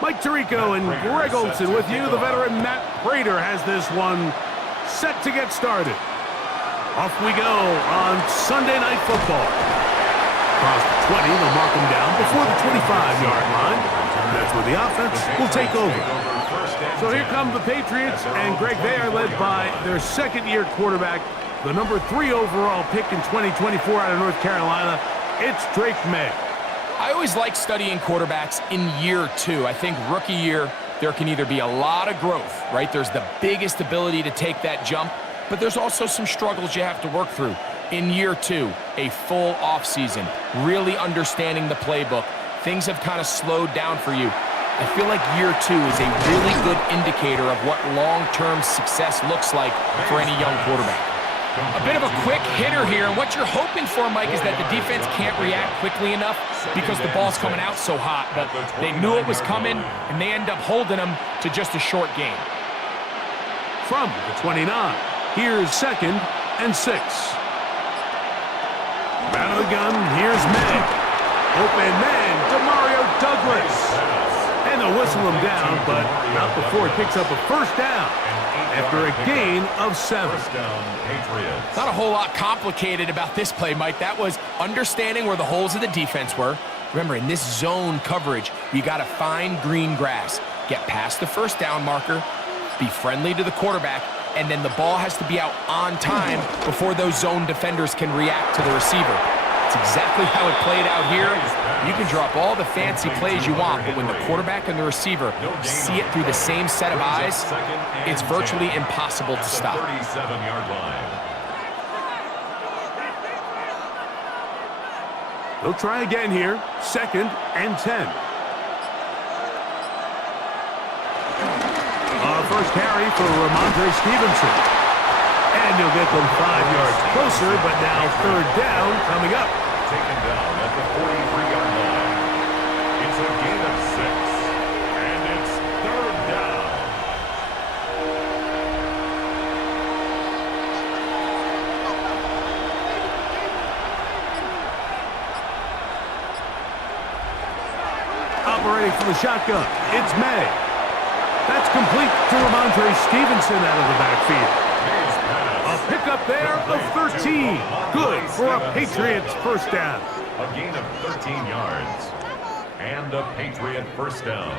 Mike Tirico and Greg Olson with you. The veteran Matt Prater has this one set to get started. Off we go on Sunday Night Football. Across the 20, they'll mark him down before the 25-yard line. That's where the offense will take over. So here come the Patriots, and Greg, they are led by their second-year quarterback, the number 3 overall pick in 2024 out of North Carolina. It's Drake May. I always like studying quarterbacks in year 2. I think rookie year, there can either be a lot of growth, right? There's the biggest ability to take that jump, but there's also some struggles you have to work through. In year 2, a full offseason, really understanding the playbook. Things have kind of slowed down for you. I feel like year 2 is a really good indicator of what long-term success looks like for any young quarterback. A bit of a quick hitter here, and what you're hoping for, Mike, is that the defense can't react quickly enough because the ball's coming out so hot, but they knew it was coming, and they end up holding them to just a short gain. From the 29, here's 2nd and 6. Out of the gun, here's May. Open man, Demario Douglas. And they'll whistle him down, but not before he picks up a first down after a gain of 7. Not a whole lot complicated about this play, Mike. That was understanding where the holes of the defense were. Remember, in this zone coverage, you got to find green grass, get past the first down marker, be friendly to the quarterback, and then the ball has to be out on time before those zone defenders can react to the receiver. That's exactly how it played out here. You can drop all the fancy plays you want, but when the quarterback and the receiver see it through the same set of eyes, it's virtually impossible to stop. They'll try again here, 2nd and 10. First carry for Ramondre Stevenson. And he'll get them 5 yards closer, but now 3rd down coming up. Taken down at the 43-yard line. It's a gain of 6, and it's 3rd down. Operating from the shotgun, it's May. That's complete to Ramondre Stevenson out of the backfield. A pickup there of 13. Good for a Patriots first down. A gain of 13 yards. And a Patriot first down.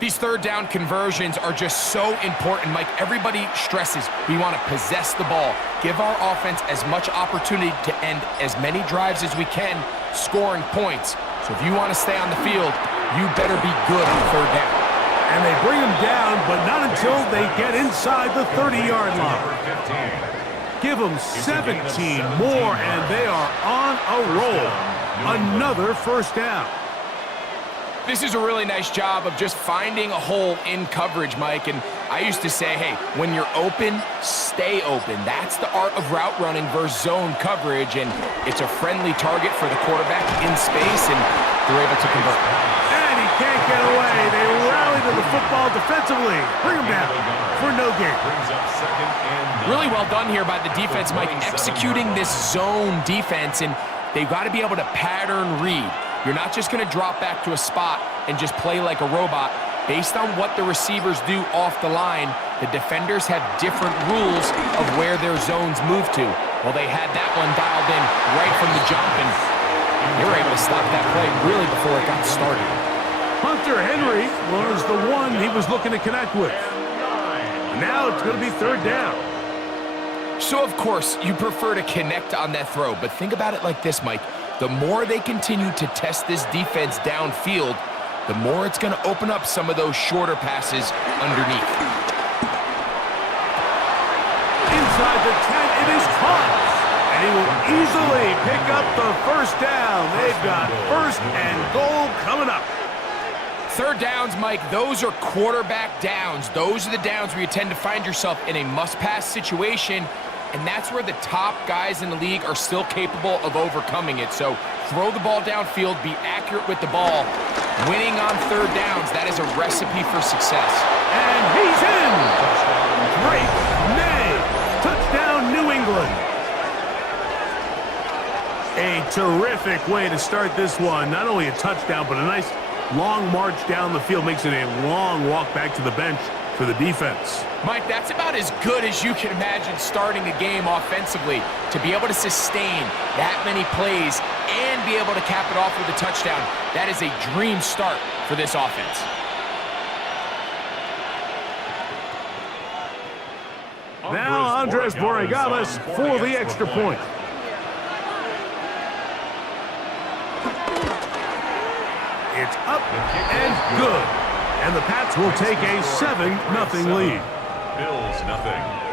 These 3rd down conversions are just so important, Mike. Everybody stresses we want to possess the ball, give our offense as much opportunity to end as many drives as we can, scoring points. So if you want to stay on the field, you better be good on 3rd down. And they bring him down, but not until they get inside the 30-yard line. Give them 17 more, and they are on a roll. Another first down. This is a really nice job of just finding a hole in coverage, Mike. And I used to say, hey, when you're open, stay open. That's the art of route running versus zone coverage. And it's a friendly target for the quarterback in space, and they're able to convert. And he can't get away. They rally to the football defensively. Bring him down for no gain. Really well done here by the defense, Mike, executing this zone defense. And they've got to be able to pattern read. You're not just going to drop back to a spot and just play like a robot. Based on what the receivers do off the line, the defenders have different rules of where their zones move to. Well, they had that one dialed in right from the jump, and they were able to stop that play really before it got started. Hunter Henry was the one he was looking to connect with. Now it's going to be 3rd down. So, of course, you prefer to connect on that throw, but think about it like this, Mike. The more they continue to test this defense downfield, the more it's going to open up some of those shorter passes underneath. Inside the 10, it is caught. And he will easily pick up the first down. They've got 1st and goal coming up. 3rd downs, Mike, those are quarterback downs. Those are the downs where you tend to find yourself in a must-pass situation. and that's where the top guys in the league are still capable of overcoming it. So throw the ball downfield, be accurate with the ball. Winning on third downs, that is a recipe for success. And he's in! Drake May! Touchdown, New England! A terrific way to start this one. Not only a touchdown, but a nice long march down the field. Makes it a long walk back to the bench for the defense. Mike, that's about as good as you can imagine starting a game offensively. To be able to sustain that many plays and be able to cap it off with a touchdown, that is a dream start for this offense. Now Andres Borregales for the extra point. It's up and good. And the Pats will take a 7-0 lead. Bills nothing.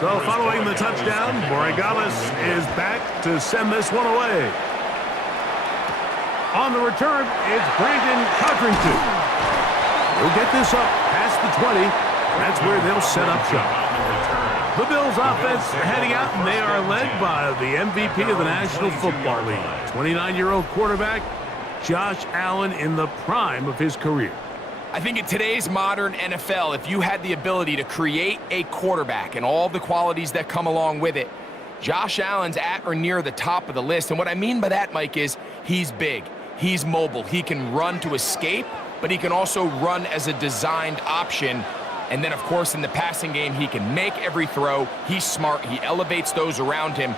So following the touchdown, Borregales is back to send this one away. On the return, it's Brandon Codrington. He'll get this up past the 20. That's where they'll set up shop. The Bills offense heading out, and they are led by the MVP of the National Football League, 29-year-old quarterback Josh Allen in the prime of his career. I think in today's modern NFL, if you had the ability to create a quarterback and all the qualities that come along with it, Josh Allen's at or near the top of the list. And what I mean by that, Mike, is he's big, he's mobile, he can run to escape, but he can also run as a designed option. And then, of course, in the passing game, he can make every throw. He's smart, he elevates those around him.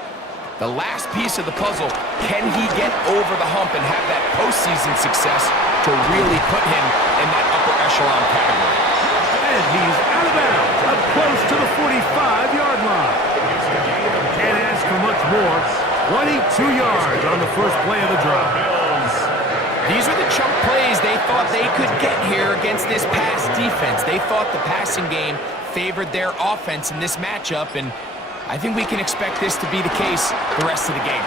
The last piece of the puzzle, can he get over the hump and have that postseason success to really put him in that upper echelon category? And he's out of bounds, up close to the 45-yard line. Can't ask for much more. 22 yards on the first play of the drive. These are the chunk plays they thought they could get here against this pass defense. They thought the passing game favored their offense in this matchup, and I think we can expect this to be the case the rest of the game.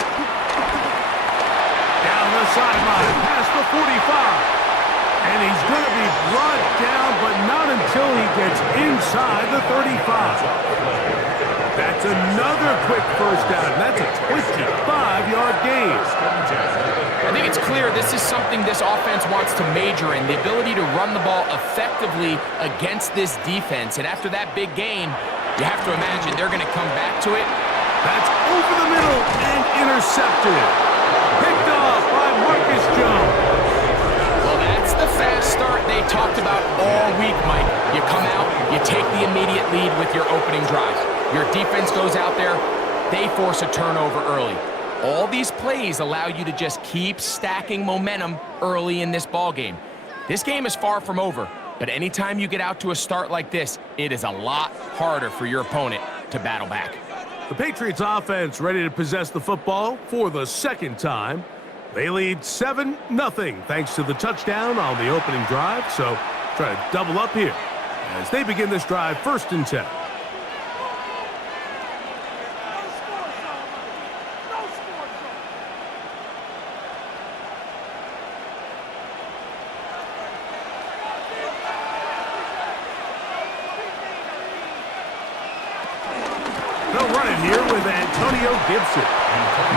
Down the sideline, past the 45. And he's going to be brought down, but not until he gets inside the 35. That's another quick first down. That's a 25-yard gain. I think it's clear this is something this offense wants to major in, the ability to run the ball effectively against this defense. And after that big gain, you have to imagine they're going to come back to it. That's over the middle and intercepted. Picked off by Marcus Jones. Well, that's the fast start they talked about all week, Mike. You come out, you take the immediate lead with your opening drive. Your defense goes out there, they force a turnover early. All these plays allow you to just keep stacking momentum early in this ball game. This game is far from over, but anytime you get out to a start like this, it is a lot harder for your opponent to battle back. The Patriots offense ready to possess the football for the second time. They lead 7-0 thanks to the touchdown on the opening drive, so try to double up here as they begin this drive 1st and 10. They'll run it here with Antonio Gibson.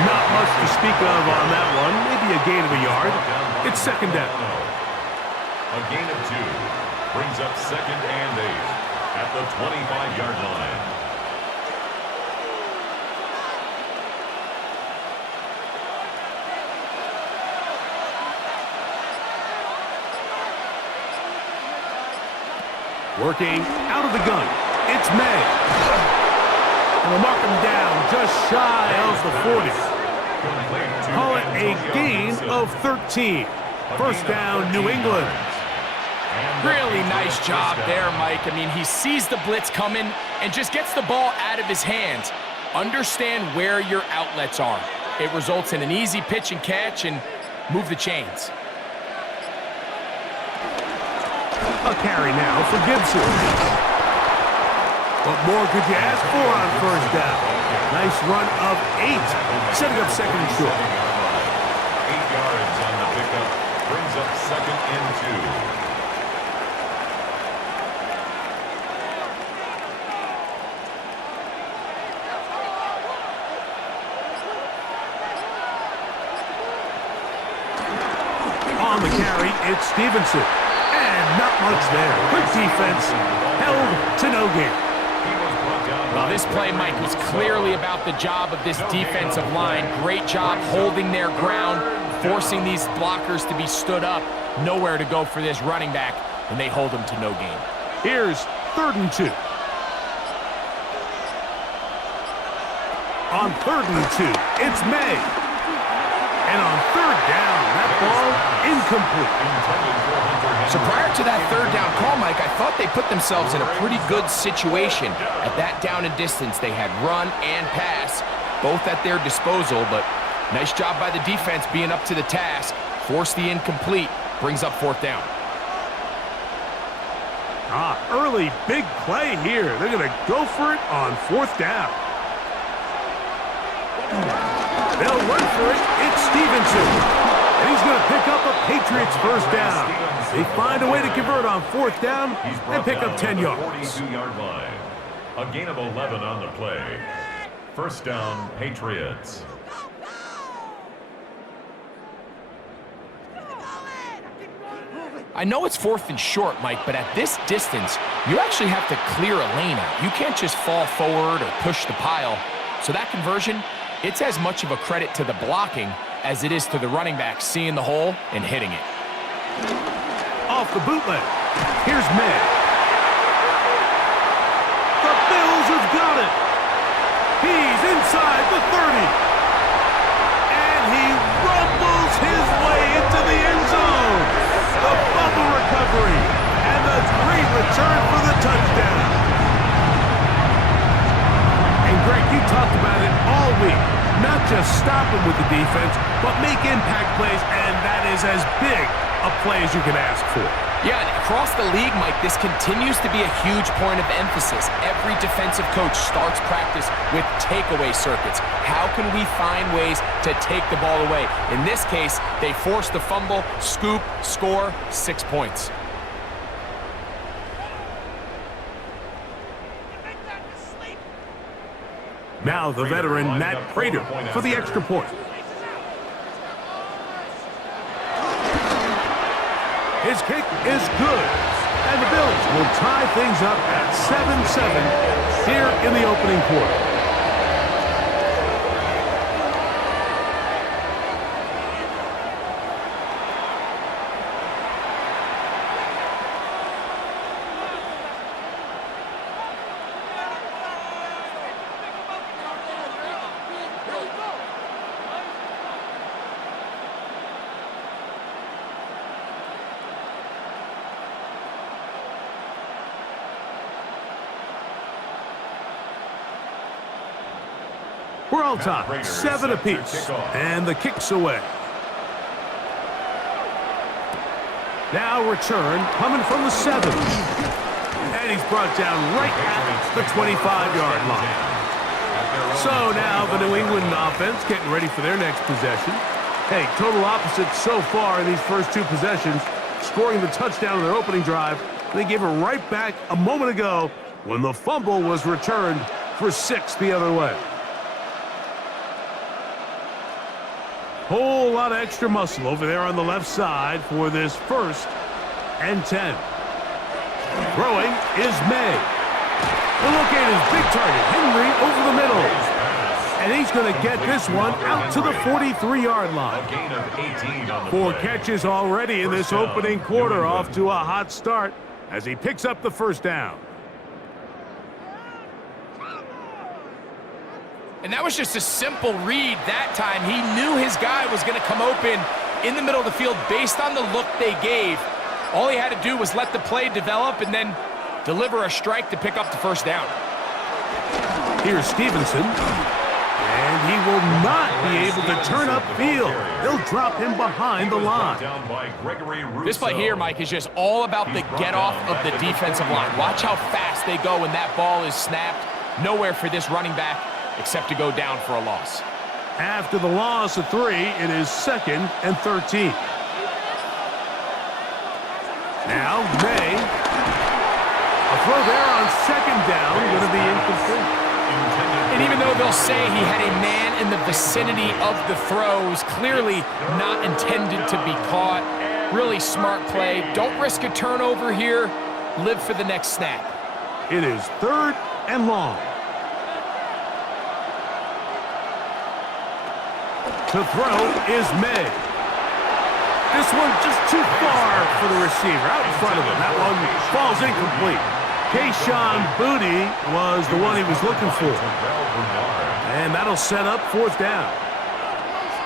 Not much to speak of on that one. Maybe a gain of a yard. It's 2nd down. A gain of 2 brings up 2nd and 8 at the 25-yard line. Working out of the gun. It's May. And we'll mark him down just shy of the 40. Call it a gain of 13. 1st down, New England. Really nice job there, Mike. I mean, he sees the blitz coming and just gets the ball out of his hands. Understand where your outlets are. It results in an easy pitch and catch and move the chains. A carry now for Gibson. What more could you ask for on first down? Nice run of 8, setting up second and short. 8 yards on the pickup, brings up second and 2. On the carry, it's Stevenson. And not much there. Good defense, held to no gain. Well, this play, Mike, was clearly about the job of this defensive line. Great job holding their ground, forcing these blockers to be stood up. Nowhere to go for this running back, and they hold him to no gain. Here's 3rd and 2. On 3rd and 2, it's May. And on 3rd down, that ball incomplete. So prior to that 3rd down call, Mike, I thought they put themselves in a pretty good situation. At that down and distance, they had run and pass, both at their disposal, but nice job by the defense being up to the task. Force the incomplete, brings up 4th down. Early big play here. They're going to go for it on 4th down. They'll run for it. It's Stevenson. And he's going to pick up a Patriots first down. They find a way to convert on 4th down and pick up 10 yards. 42-yard line. A gain of 11 on the play. First down, Patriots. I know it's 4th and short, Mike, but at this distance, you actually have to clear a lane out. You can't just fall forward or push the pile. So that conversion, it's as much of a credit to the blocking as it is to the running back seeing the hole and hitting it. Off the bootleg. Here's May. The Bills have got it. He's inside the 30. And he rumbles his way into the end zone. The fumble recovery. And the great return for the touchdown. And Greg, you talked about it all week. Not just stopping with the defense, but make impact plays, and that is as big a play as you can ask for. Yeah, and across the league, Mike, this continues to be a huge point of emphasis. Every defensive coach starts practice with takeaway circuits. How can we find ways to take the ball away? In this case, they force the fumble, scoop, score, 6 points. Now the veteran Matt Prater for the extra point. His kick is good. And the Bills will tie things up at 7-7 here in the opening quarter. We're all tied, 7 apiece, and the kick's away. Now return, coming from the 7. And he's brought down right at the 25-yard line. So now the New England offense getting ready for their next possession. Hey, total opposite so far in these first 2 possessions, scoring the touchdown in their opening drive. They gave it right back a moment ago when the fumble was returned for 6 the other way. Whole lot of extra muscle over there on the left side for this 1st and 10. Throwing is May. And look at his big target, Henry, over the middle. And he's going to get this one out to the 43-yard line. 4 catches already in this opening quarter, off to a hot start as he picks up the first down. And that was just a simple read that time. He knew his guy was going to come open in the middle of the field based on the look they gave. All he had to do was let the play develop and then deliver a strike to pick up the first down. Here's Stevenson. And he will not be able to turn upfield. They'll drop him behind the line. This play here, Mike, is just all about the get-off of the defensive line. Watch how fast they go when that ball is snapped. Nowhere for this running back except to go down for a loss. After the loss of 3, it is 2nd and 13. Now, May. A throw there on 2nd down, going to be incomplete. And even though they'll say he had a man in the vicinity of the throws, clearly not intended to be caught. Really smart play. Don't risk a turnover here. Live for the next snap. It is 3rd and long. To throw is May. This one just too far for the receiver. Out in front of him. That one falls incomplete. Kayshawn Booty was the one he was looking for. And that'll set up 4th down.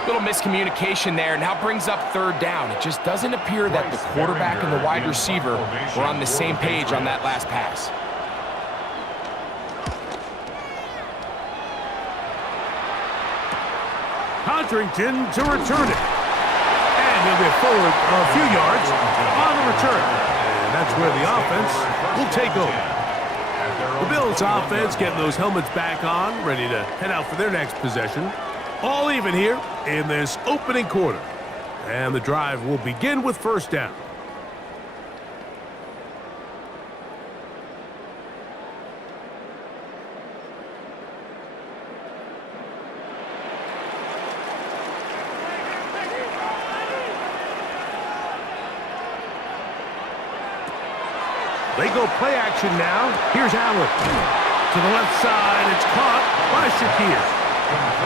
Little miscommunication there. Now brings up 3rd down. It just doesn't appear that the quarterback and the wide receiver were on the same page on that last pass. Codrington to return it. And he'll get forward a few yards on the return. And that's where the offense will take over. The Bills offense getting those helmets back on, ready to head out for their next possession. All even here in this opening quarter. And the drive will begin with 1st down. They go play action now. Here's Allen. To the left side, it's caught by Shakir.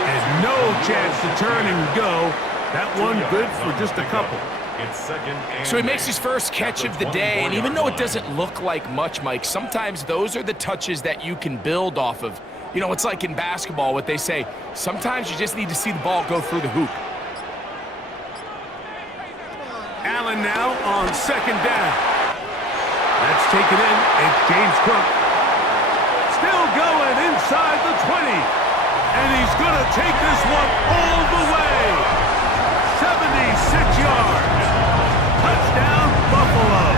And no chance to turn and go. That one good for just a couple. So he makes his first catch of the day, and even though it doesn't look like much, Mike, sometimes those are the touches that you can build off of. You know, it's like in basketball, what they say, sometimes you just need to see the ball go through the hoop. Allen now on 2nd down. That's taken in. It's James Cook. Still going inside the 20. And he's going to take this one all the way. 76 yards. Touchdown, Buffalo.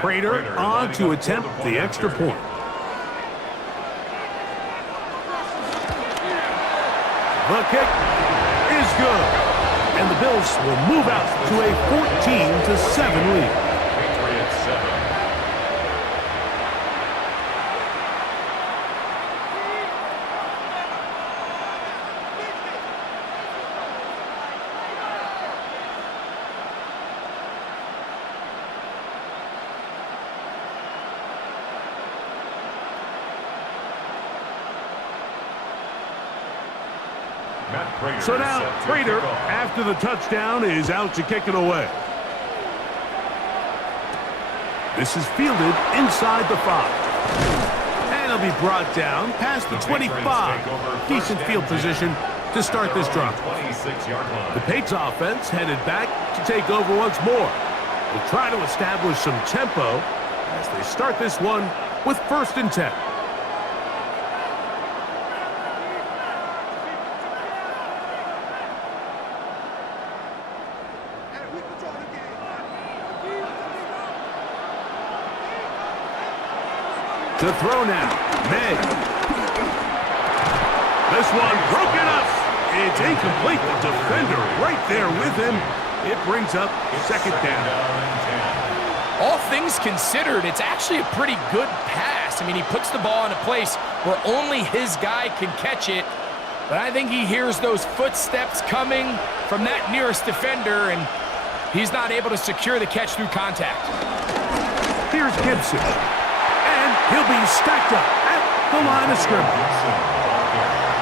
Prater on to attempt the extra point. The kick is good. And the Bills will move out to a 14-7 lead. Patriots 7. So now, Prater, after the touchdown, is out to kick it away. This is fielded inside the 5. And it'll be brought down past the 25. Decent field position to start this drive. The Patriots offense headed back to take over once more. They'll try to establish some tempo as they start this one with 1st and 10. To throw now, May. This one broken up. It's incomplete. The defender right there with him. It brings up 2nd down. All things considered, it's actually a pretty good pass. I mean, he puts the ball in a place where only his guy can catch it. But I think he hears those footsteps coming from that nearest defender, and he's not able to secure the catch through contact. Here's Gibson. He'll be stacked up at the line of scrimmage.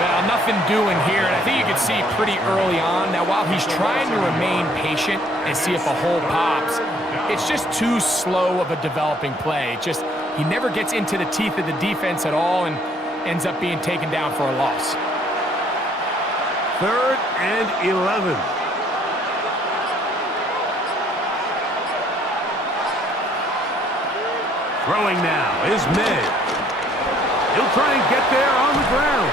Well, nothing nothing doing here, and I think you can see pretty early on. Now, while he's trying to remain patient and see if a hole pops, it's just too slow of a developing play. He never gets into the teeth of the defense at all and ends up being taken down for a loss. 3rd and 11. Throwing now is May. He'll try and get there on the ground.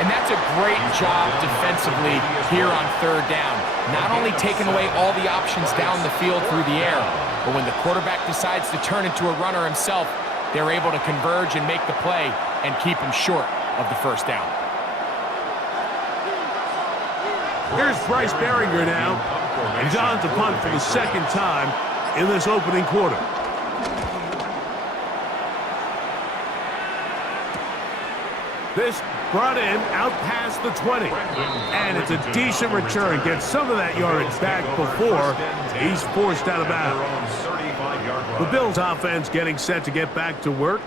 And that's a great job defensively here on 3rd down. Not only taking away all the options down the field through the air, but when the quarterback decides to turn into a runner himself, they're able to converge and make the play and keep him short of the 1st down. Here's Bryce Behringer now. He's on to punt for the 2nd time in this opening quarter. This brought in out past the 20. And it's a decent return. Gets some of that yardage back before he's forced out of bounds. The Bills offense getting set to get back to work.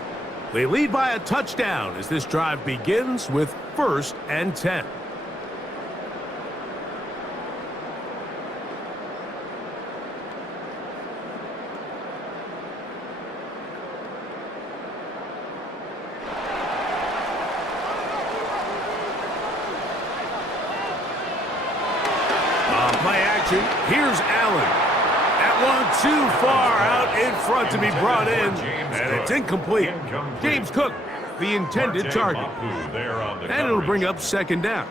They lead by a touchdown as this drive begins with 1st and 10. Play action. Here's Allen. That one too far out in front to be brought in, and it's incomplete. James Cook, the intended target. And it'll bring up 2nd down.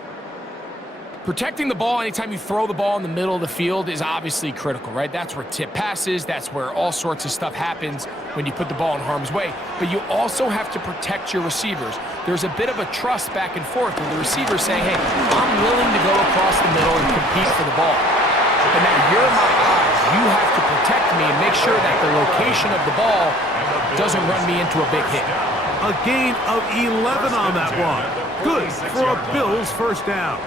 Protecting the ball anytime you throw the ball in the middle of the field is obviously critical, right? That's where tip passes, that's where all sorts of stuff happens when you put the ball in harm's way. But you also have to protect your receivers. There's a bit of a trust back and forth where the receiver's saying, hey, I'm willing to go across the middle and compete for the ball. But now you're my eyes. You have to protect me and make sure that the location of the ball doesn't run me into a big hit. A gain of 11 on that one. Good for a Bills 1st down.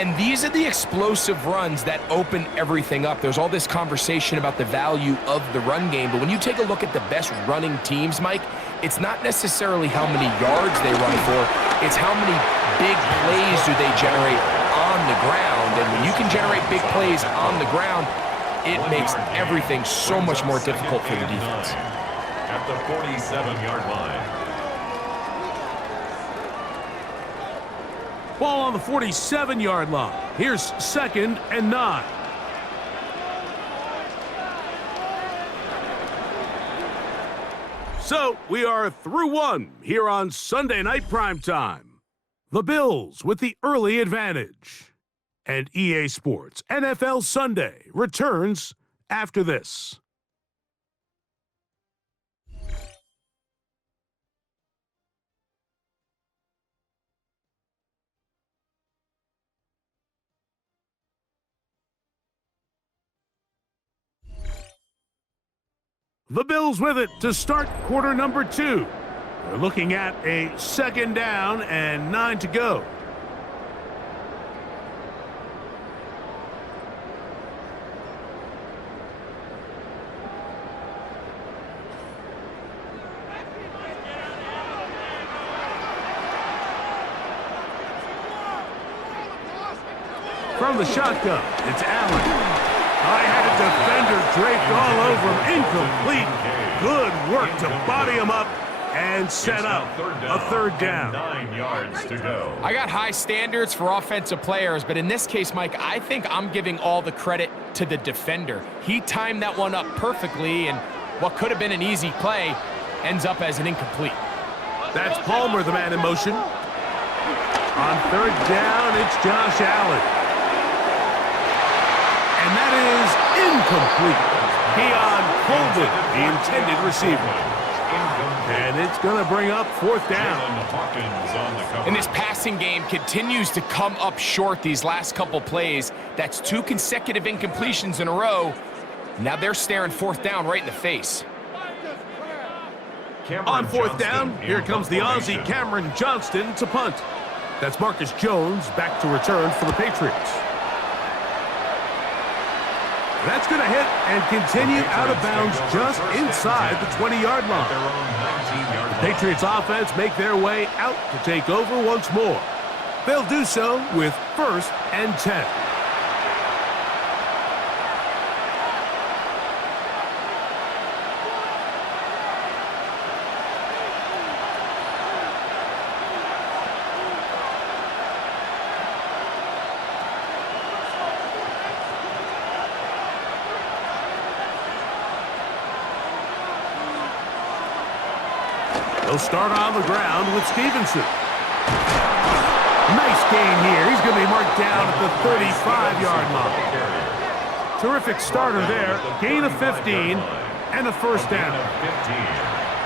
And these are the explosive runs that open everything up. There's all this conversation about the value of the run game, but when you take a look at the best running teams, Mike, it's not necessarily how many yards they run for, it's how many big plays do they generate on the ground. And when you can generate big plays on the ground, it makes everything so much more difficult for the defense. At the 47-yard line. Ball on the 47-yard line. Here's 2nd and 9. So we are through one here on Sunday Night Primetime. The Bills with the early advantage. And EA Sports NFL Sunday returns after this. The Bills with it to start quarter number 2. We're looking at a 2nd down and 9 to go. From the shotgun, it's Allen. I had a defender draped all over him. Incomplete. Good work to body him up and set up a 3rd down. 9 yards to go. I got high standards for offensive players, but in this case, Mike, I think I'm giving all the credit to the defender. He timed that one up perfectly, and what could have been an easy play ends up as an incomplete. That's Palmer, the man in motion. On 3rd down, it's Josh Allen. And that is incomplete. Keon Colvin, the intended receiver. And it's going to bring up 4th down. And this passing game continues to come up short these last couple plays. That's 2 consecutive incompletions in a row. Now they're staring 4th down right in the face. On 4th down, here comes the Aussie Cameron Johnston to punt. That's Marcus Jones back to return for the Patriots. That's going to hit and continue out of bounds just inside the 20-yard line. Patriots offense make their way out to take over once more. They'll do so with 1st and 10. They'll start on the ground with Stevenson. Nice gain here. He's going to be marked down at the 35-yard line. Terrific starter there. Gain of 15 and a 1st down.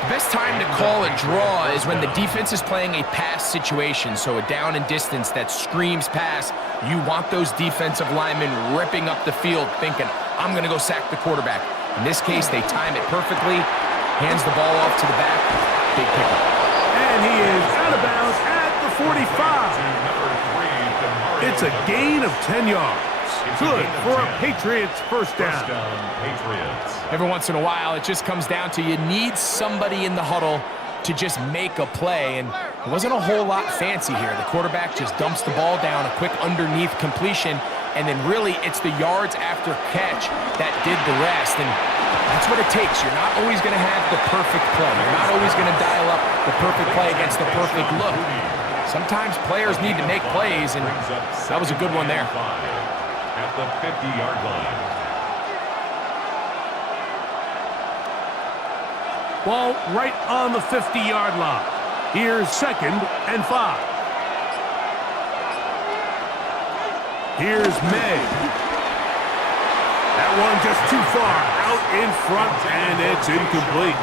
The best time to call a draw is when the defense is playing a pass situation, so a down and distance that screams pass. You want those defensive linemen ripping up the field thinking, I'm going to go sack the quarterback. In this case, they time it perfectly, hands the ball off to the back, big pickup. And he is out of bounds at the 45. It's a gain of 10 yards. Good for a Patriots 1st down. Every once in a while, it just comes down to you need somebody in the huddle to just make a play, and it wasn't a whole lot fancy here. The quarterback just dumps the ball down, a quick underneath completion, and then really it's the yards after catch that did the rest, and that's what it takes. You're not always going to have the perfect play. You're not always going to dial up the perfect play against the perfect look. Sometimes players need to make plays, and that was a good one there. At the 50-yard line. Ball right on the 50-yard line. Here's 2nd and 5. Here's May. That one just too far out in front, and it's incomplete.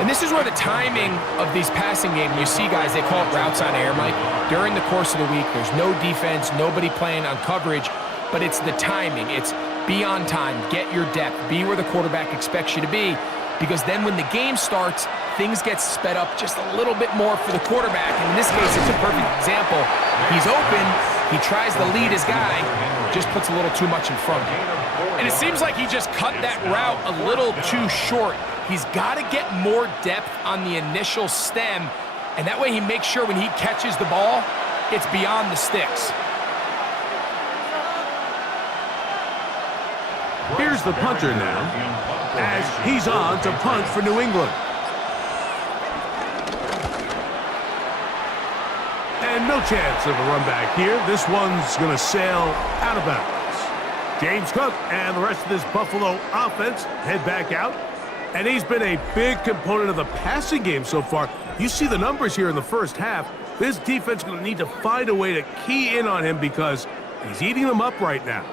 And this is where the timing of these passing games, you see guys, they call it routes on air, Mike. During the course of the week, there's no defense, nobody playing on coverage, but it's the timing. It's be on time, get your depth, be where the quarterback expects you to be, because then when the game starts, things get sped up just a little bit more for the quarterback. And in this case, it's a perfect example. He's open, he tries to lead his guy, just puts a little too much in front of him. And it seems like he just cut that route a little too short. He's got to get more depth on the initial stem, and that way he makes sure when he catches the ball, it's beyond the sticks. Here's the punter now, as he's on to punt for New England. And no chance of a run back here. This one's going to sail out of bounds. James Cook and the rest of this Buffalo offense head back out. And he's been a big component of the passing game so far. You see the numbers here in the 1st half. This defense is going to need to find a way to key in on him because he's eating them up right now.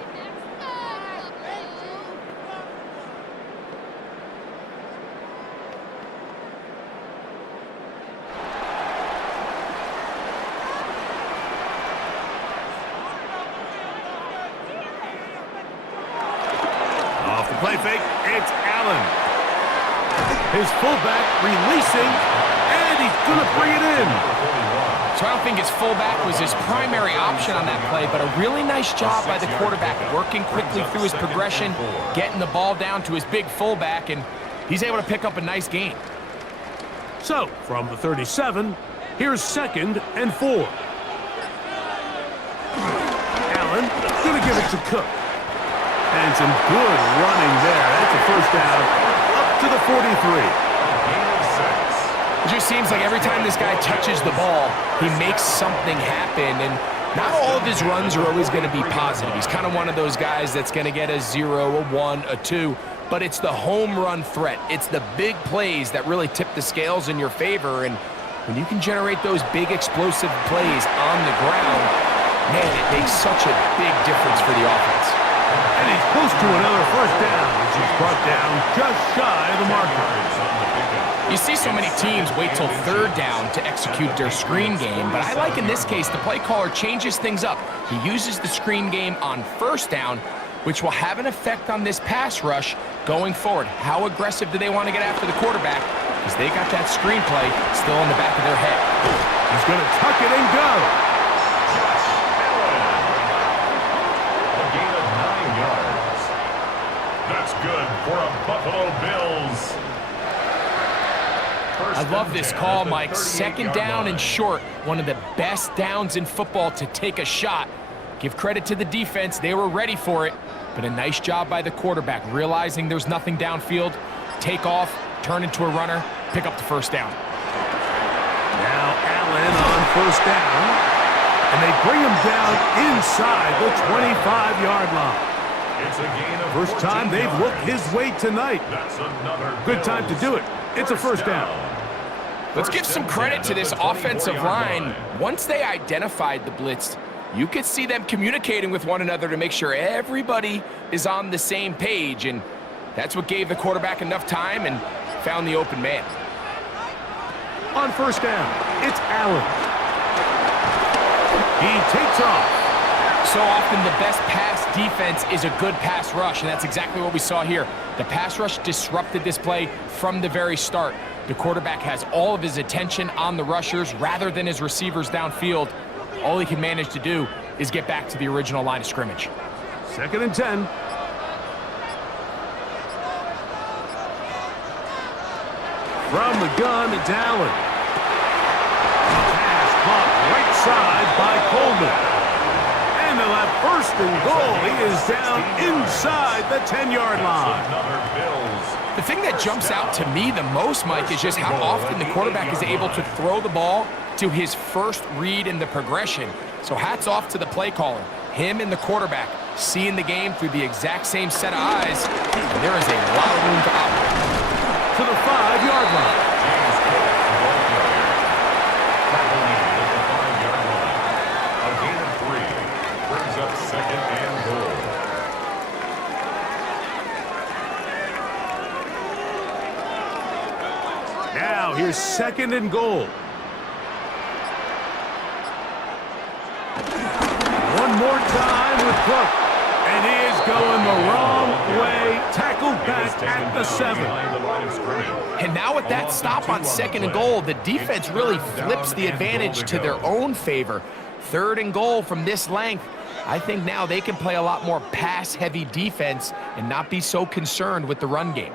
Off the play fake, it's Allen. His fullback releasing, and he's going to bring it in. So I don't think his fullback was his primary option on that play, but a really nice job by the quarterback, working quickly through his progression, getting the ball down to his big fullback, and he's able to pick up a nice gain. So, from the 37, here's 2nd and 4. Allen going to give it to Cook. And some good running there. That's a 1st down up to the 43. It just seems like every time this guy touches the ball, he makes something happen, and not all of his runs are always going to be positive. He's kind of one of those guys that's going to get a 0, a 1, a 2, but it's the home run threat. It's the big plays that really tip the scales in your favor, and when you can generate those big explosive plays on the ground, man, it makes such a big difference for the offense. And he's close to another 1st down, which he's brought down just shy of the marker. You see so many teams wait till 3rd down to execute their screen game, but I like in this case the play caller changes things up. He uses the screen game on 1st down, which will have an effect on this pass rush going forward. How aggressive do they want to get after the quarterback? Because they got that screen play still in the back of their head. He's going to tuck it and go. A gain of 9 yards. That's good for a Buffalo Bills 1st I love this call, Mike. Second down and short. One of the best downs in football to take a shot. Give credit to the defense. They were ready for it. But a nice job by the quarterback, realizing there's nothing downfield. Take off, turn into a runner, pick up the first down. Now Allen on first down. And they bring him down inside the 25-yard line. It's a gain of First time they've looked his way tonight. That's another Good time to do it. It's a first down. Let's give some credit to this offensive line. Once they identified the blitz, you could see them communicating with one another to make sure everybody is on the same page, and that's what gave the quarterback enough time and found the open man. On first down, it's Allen. He takes off. So often the best pass defense is a good pass rush, and that's exactly what we saw here. The pass rush disrupted this play from the very start. The quarterback has all of his attention on the rushers rather than his receivers downfield. All he can manage to do is get back to the original line of scrimmage. 2nd and 10. From the gun, it's Allen. Pass caught right side by Coleman. And they'll have 1st and goal. He is down inside the 10-yard line. The thing that jumps out to me the most, Mike, is just how often the quarterback is able to throw the ball to his first read in the progression. So hats off to the play caller. Him and the quarterback seeing the game through the exact same set of eyes. And there is a lot of room to operate. To the 5-yard line. A gain of 3 brings up 2nd and goal. Now here's 2nd and goal. One more time with Cook. And he is going the wrong way. Tackled back at the 7. And now with that stop on 2nd and goal, the defense really flips the advantage to their own favor. 3rd and goal from this length. I think now they can play a lot more pass-heavy defense and not be so concerned with the run game.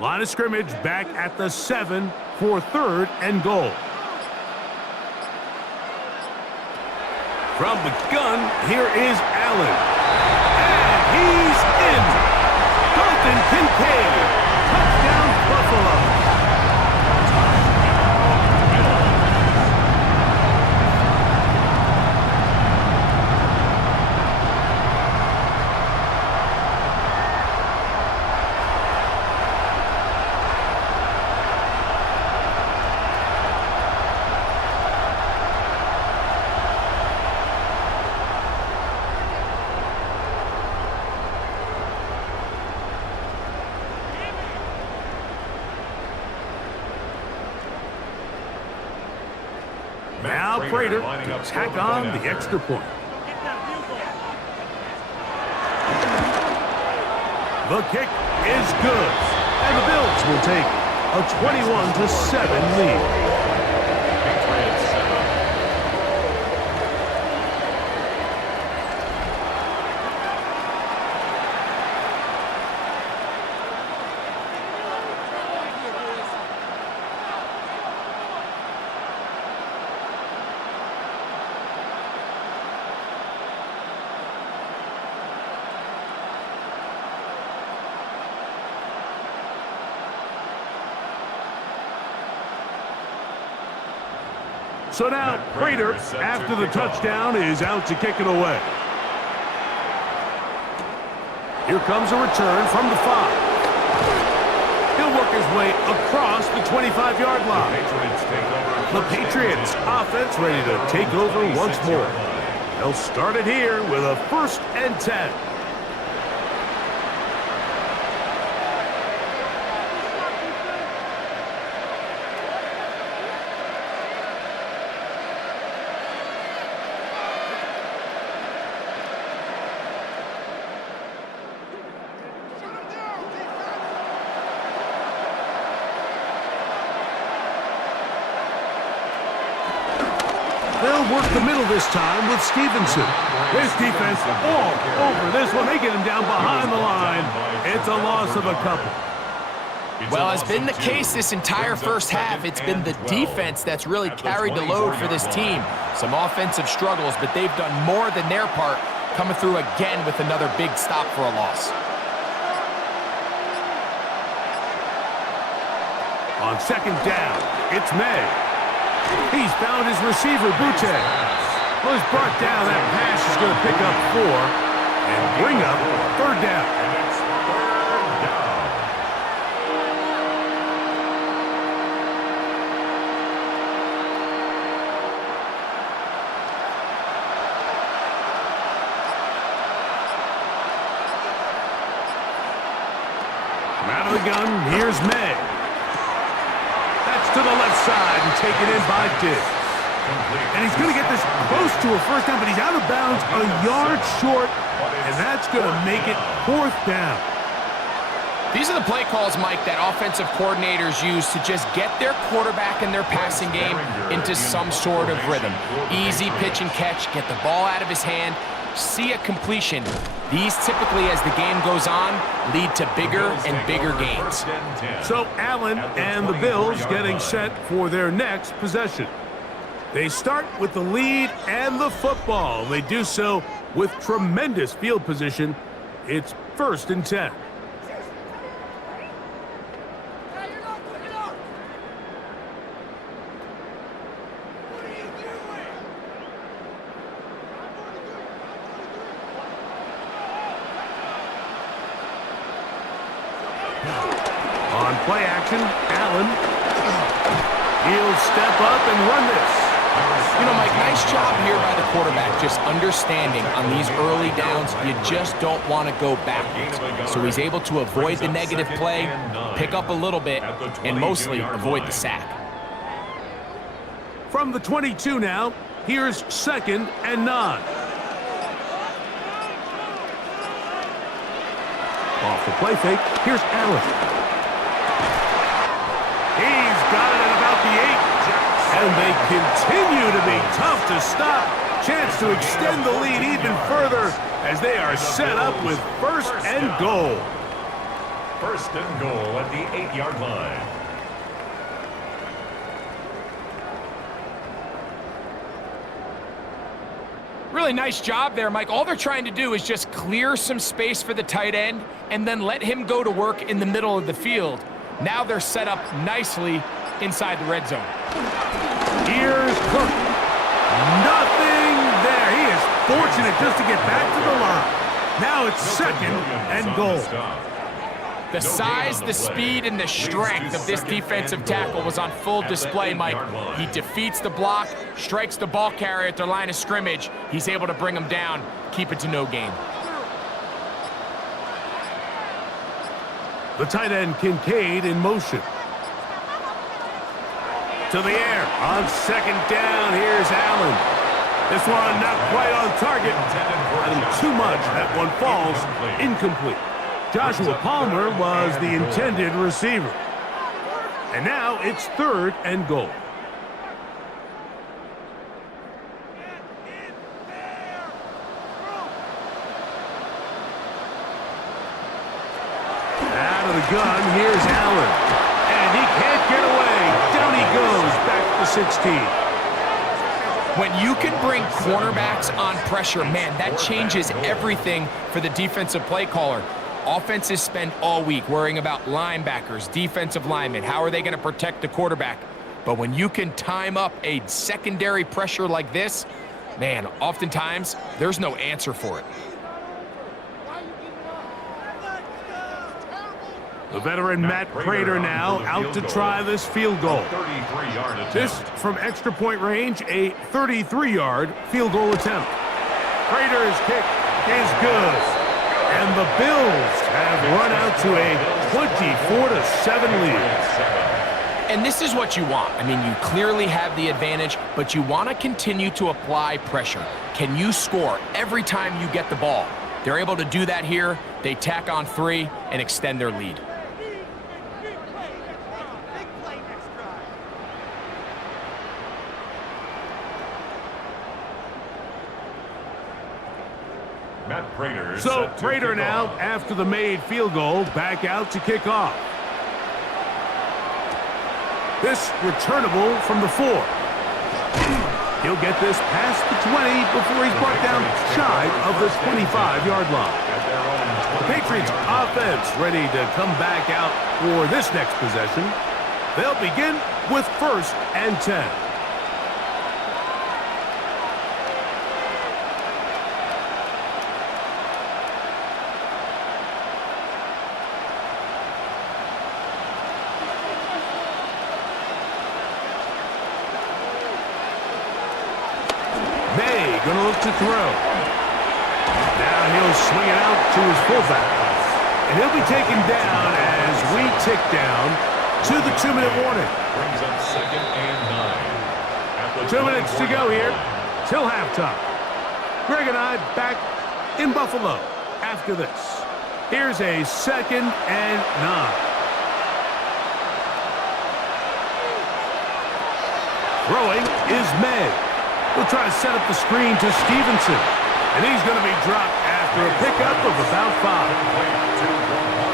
Line of scrimmage back at the 7 for 3rd and goal. From the gun, here is Allen. And he's in. Dalton Kincaid. Touchdown, Buffalo. Now Prater to tack on the extra point. The kick is good. And the Bills will take a 21-7 lead. Patriots 7. So now Prater, after the touchdown, is out to kick it away. Here comes a return from the 5. He'll work his way across the 25-yard line. The Patriots offense ready to take over once more. They'll start it here with a 1st and 10. They'll work the middle this time with Stevenson. This defense all over this one. They get him down behind the line. It's a loss of a couple. Well, it's been the case this entire first half. It's been the defense that's really carried the load for this team. Some offensive struggles, but they've done more than their part, coming through again with another big stop for a loss. On second down, it's May. He's found his receiver, Buche. Was brought down. That pass is going to pick up 4 and bring up third down. And it's third down. From out of the gun, here's May. That's to the left side and taken in by Diggs. And he's going to get this close to a first down, but he's out of bounds a yard short, and that's going to make it fourth down. These are the play calls, Mike, that offensive coordinators use to just get their quarterback and their passing game into some sort of rhythm. Easy pitch and catch, get the ball out of his hand, see a completion. These typically, as the game goes on, lead to bigger and bigger gains. So Allen and the Bills getting set for their next possession. They start with the lead and the football. They do so with tremendous field position. It's 1st and 10. On play action, Allen. He'll step up and run this. You know, Mike, nice job here by the quarterback, just understanding on these early downs, you just don't want to go backwards. So he's able to avoid the negative play, pick up a little bit, and mostly avoid the sack. From the 22 now, here's 2nd and 9. Off the play fake, here's Allen. He's got it at about the 8. And they continue to be tough to stop. Chance to extend the lead even further as they are set up with 1st and goal. 1st and goal at the 8-yard line. Really nice job there, Mike. All they're trying to do is just clear some space for the tight end and then let him go to work in the middle of the field. Now they're set up nicely inside the red zone. Here's Cook. Nothing there. He is fortunate just to get back to the line. Now it's 2nd and goal. The size, the speed, and the strength of this defensive tackle was on full display, Mike. He defeats the block, strikes the ball carrier at their line of scrimmage. He's able to bring him down, keep it to no gain. The tight end Kincaid in motion. To the air. On 2nd down, here's Allen. This one not quite on target. And too much. That one falls incomplete. Joshua Palmer was the intended receiver. And now it's 3rd and goal. Out of the gun, here's Allen. And he can't get away. Down he goes, back to 16. When you can bring cornerbacks on pressure, man, that changes everything for the defensive play caller. Offenses spend all week worrying about linebackers, defensive linemen. How are they going to protect the quarterback? But when you can time up a secondary pressure like this, man, oftentimes there's no answer for it. The veteran Matt Prater now out to try this field goal. This from extra point range, a 33-yard field goal attempt. Prater's kick is good. And the Bills have run out to a 24-7 lead. And this is what you want. I mean, you clearly have the advantage, but you want to continue to apply pressure. Can you score every time you get the ball? They're able to do that here. They tack on 3 and extend their lead. So Prater now, after the made field goal, back out to kick off. This returnable from the 4. He'll get this past the 20 before he's brought down shy of the 25-yard line. The Patriots offense ready to come back out for this next possession. They'll begin with 1st and 10. Gonna look to throw. Now he'll swing it out to his fullback. And he'll be taken down as we tick down to the 2-minute warning. Brings up 2nd and 9. 2 minutes to go here till halftime. Greg and I back in Buffalo after this. Here's a 2nd and 9. Throwing is May. We'll try to set up the screen to Stevenson. And he's going to be dropped after a pickup of about 5.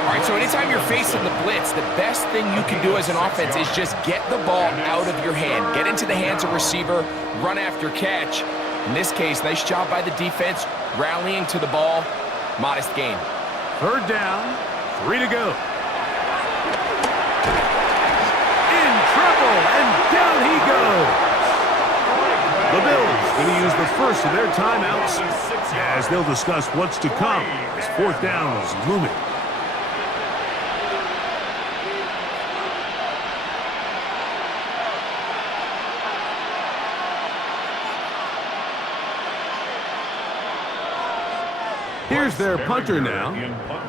All right, so anytime you're facing the blitz, the best thing you can do as an offense is just get the ball out of your hand. Get into the hands of receiver, run after catch. In this case, nice job by the defense, rallying to the ball. Modest gain. 3rd down, 3 to go. In trouble, and down he goes. The Bills going to use the first of their timeouts as they'll discuss what's to come as 4th down is looming. Here's their punter now.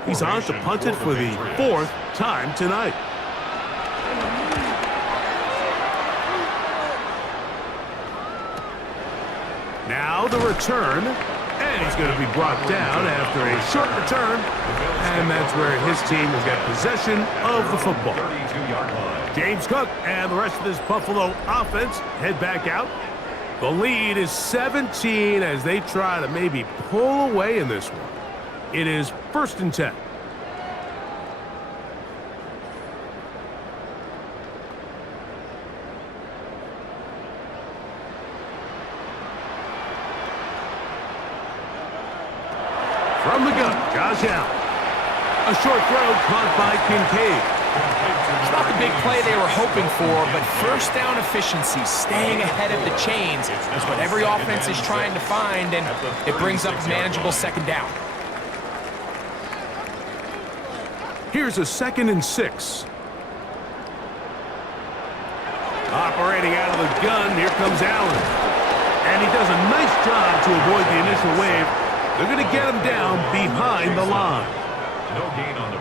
He's on to punt it for the 4th time tonight. Now the return, and he's going to be brought down after a short return, and that's where his team will get possession of the football. James Cook and the rest of this Buffalo offense head back out. The lead is 17 as they try to maybe pull away in this one. It is 1st and 10. From the gun, Josh Allen. A short throw caught by Kincaid. It's not the big play they were hoping for, but 1st down efficiency, staying ahead of the chains, is what every offense is trying to find, and it brings up a manageable 2nd down. Here's a 2nd and 6. Operating out of the gun, here comes Allen. And he does a nice job to avoid the initial wave. They're going to get him down behind the line.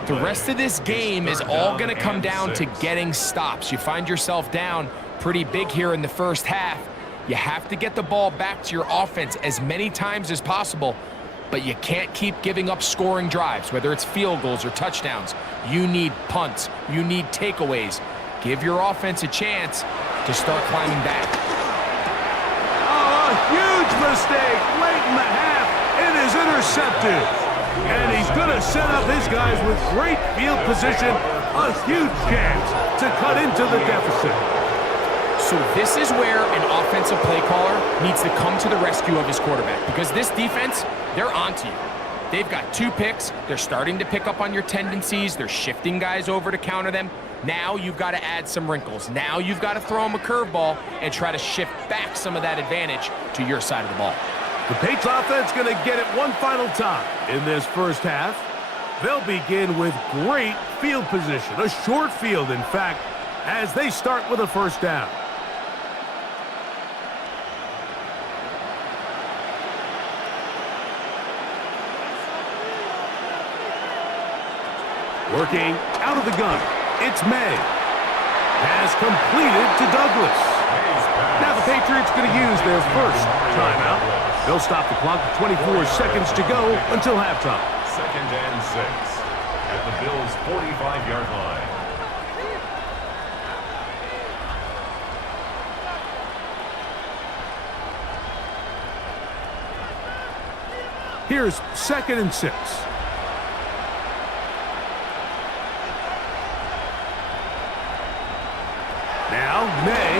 The rest of this game is all going to come down to getting stops. You find yourself down pretty big here in the 1st half. You have to get the ball back to your offense as many times as possible, but you can't keep giving up scoring drives, whether it's field goals or touchdowns. You need punts. You need takeaways. Give your offense a chance to start climbing back. Oh, a huge mistake late in the half. It is intercepted. And he's going to set up his guys with great field position. A huge chance to cut into the deficit. So this is where an offensive play caller needs to come to the rescue of his quarterback, because this defense, they're onto you. They've got 2 picks. They're starting to pick up on your tendencies. They're shifting guys over to counter them. Now you've got to add some wrinkles. Now you've got to throw them a curveball and try to shift back some of that advantage to your side of the ball. The Patriots offense going to get it one final time in this 1st half. They'll begin with great field position, a short field, in fact, as they start with a 1st down. Working out of the gun, it's May. Pass completed to Douglas. Now the Patriots going to use their 1st timeout. They'll stop the clock with 24 seconds to go until halftime. 2nd and 6 at the Bills' 45-yard line. Here's 2nd and 6. Now, May.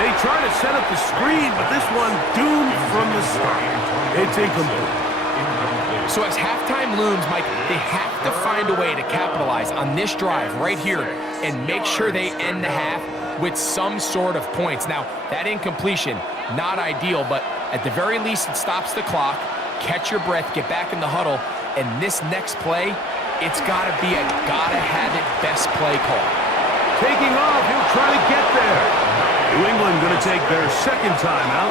They try to set up the screen, but this one doomed from the start. It's incomplete. So as halftime looms, Mike, they have to find a way to capitalize on this drive right here and make sure they end the half with some sort of points. Now, that incompletion, not ideal, but at the very least, it stops the clock. Catch your breath, get back in the huddle, and this next play, it's got to be a gotta-have-it best play call. Taking off, he'll try to get there. New England going to take their second timeout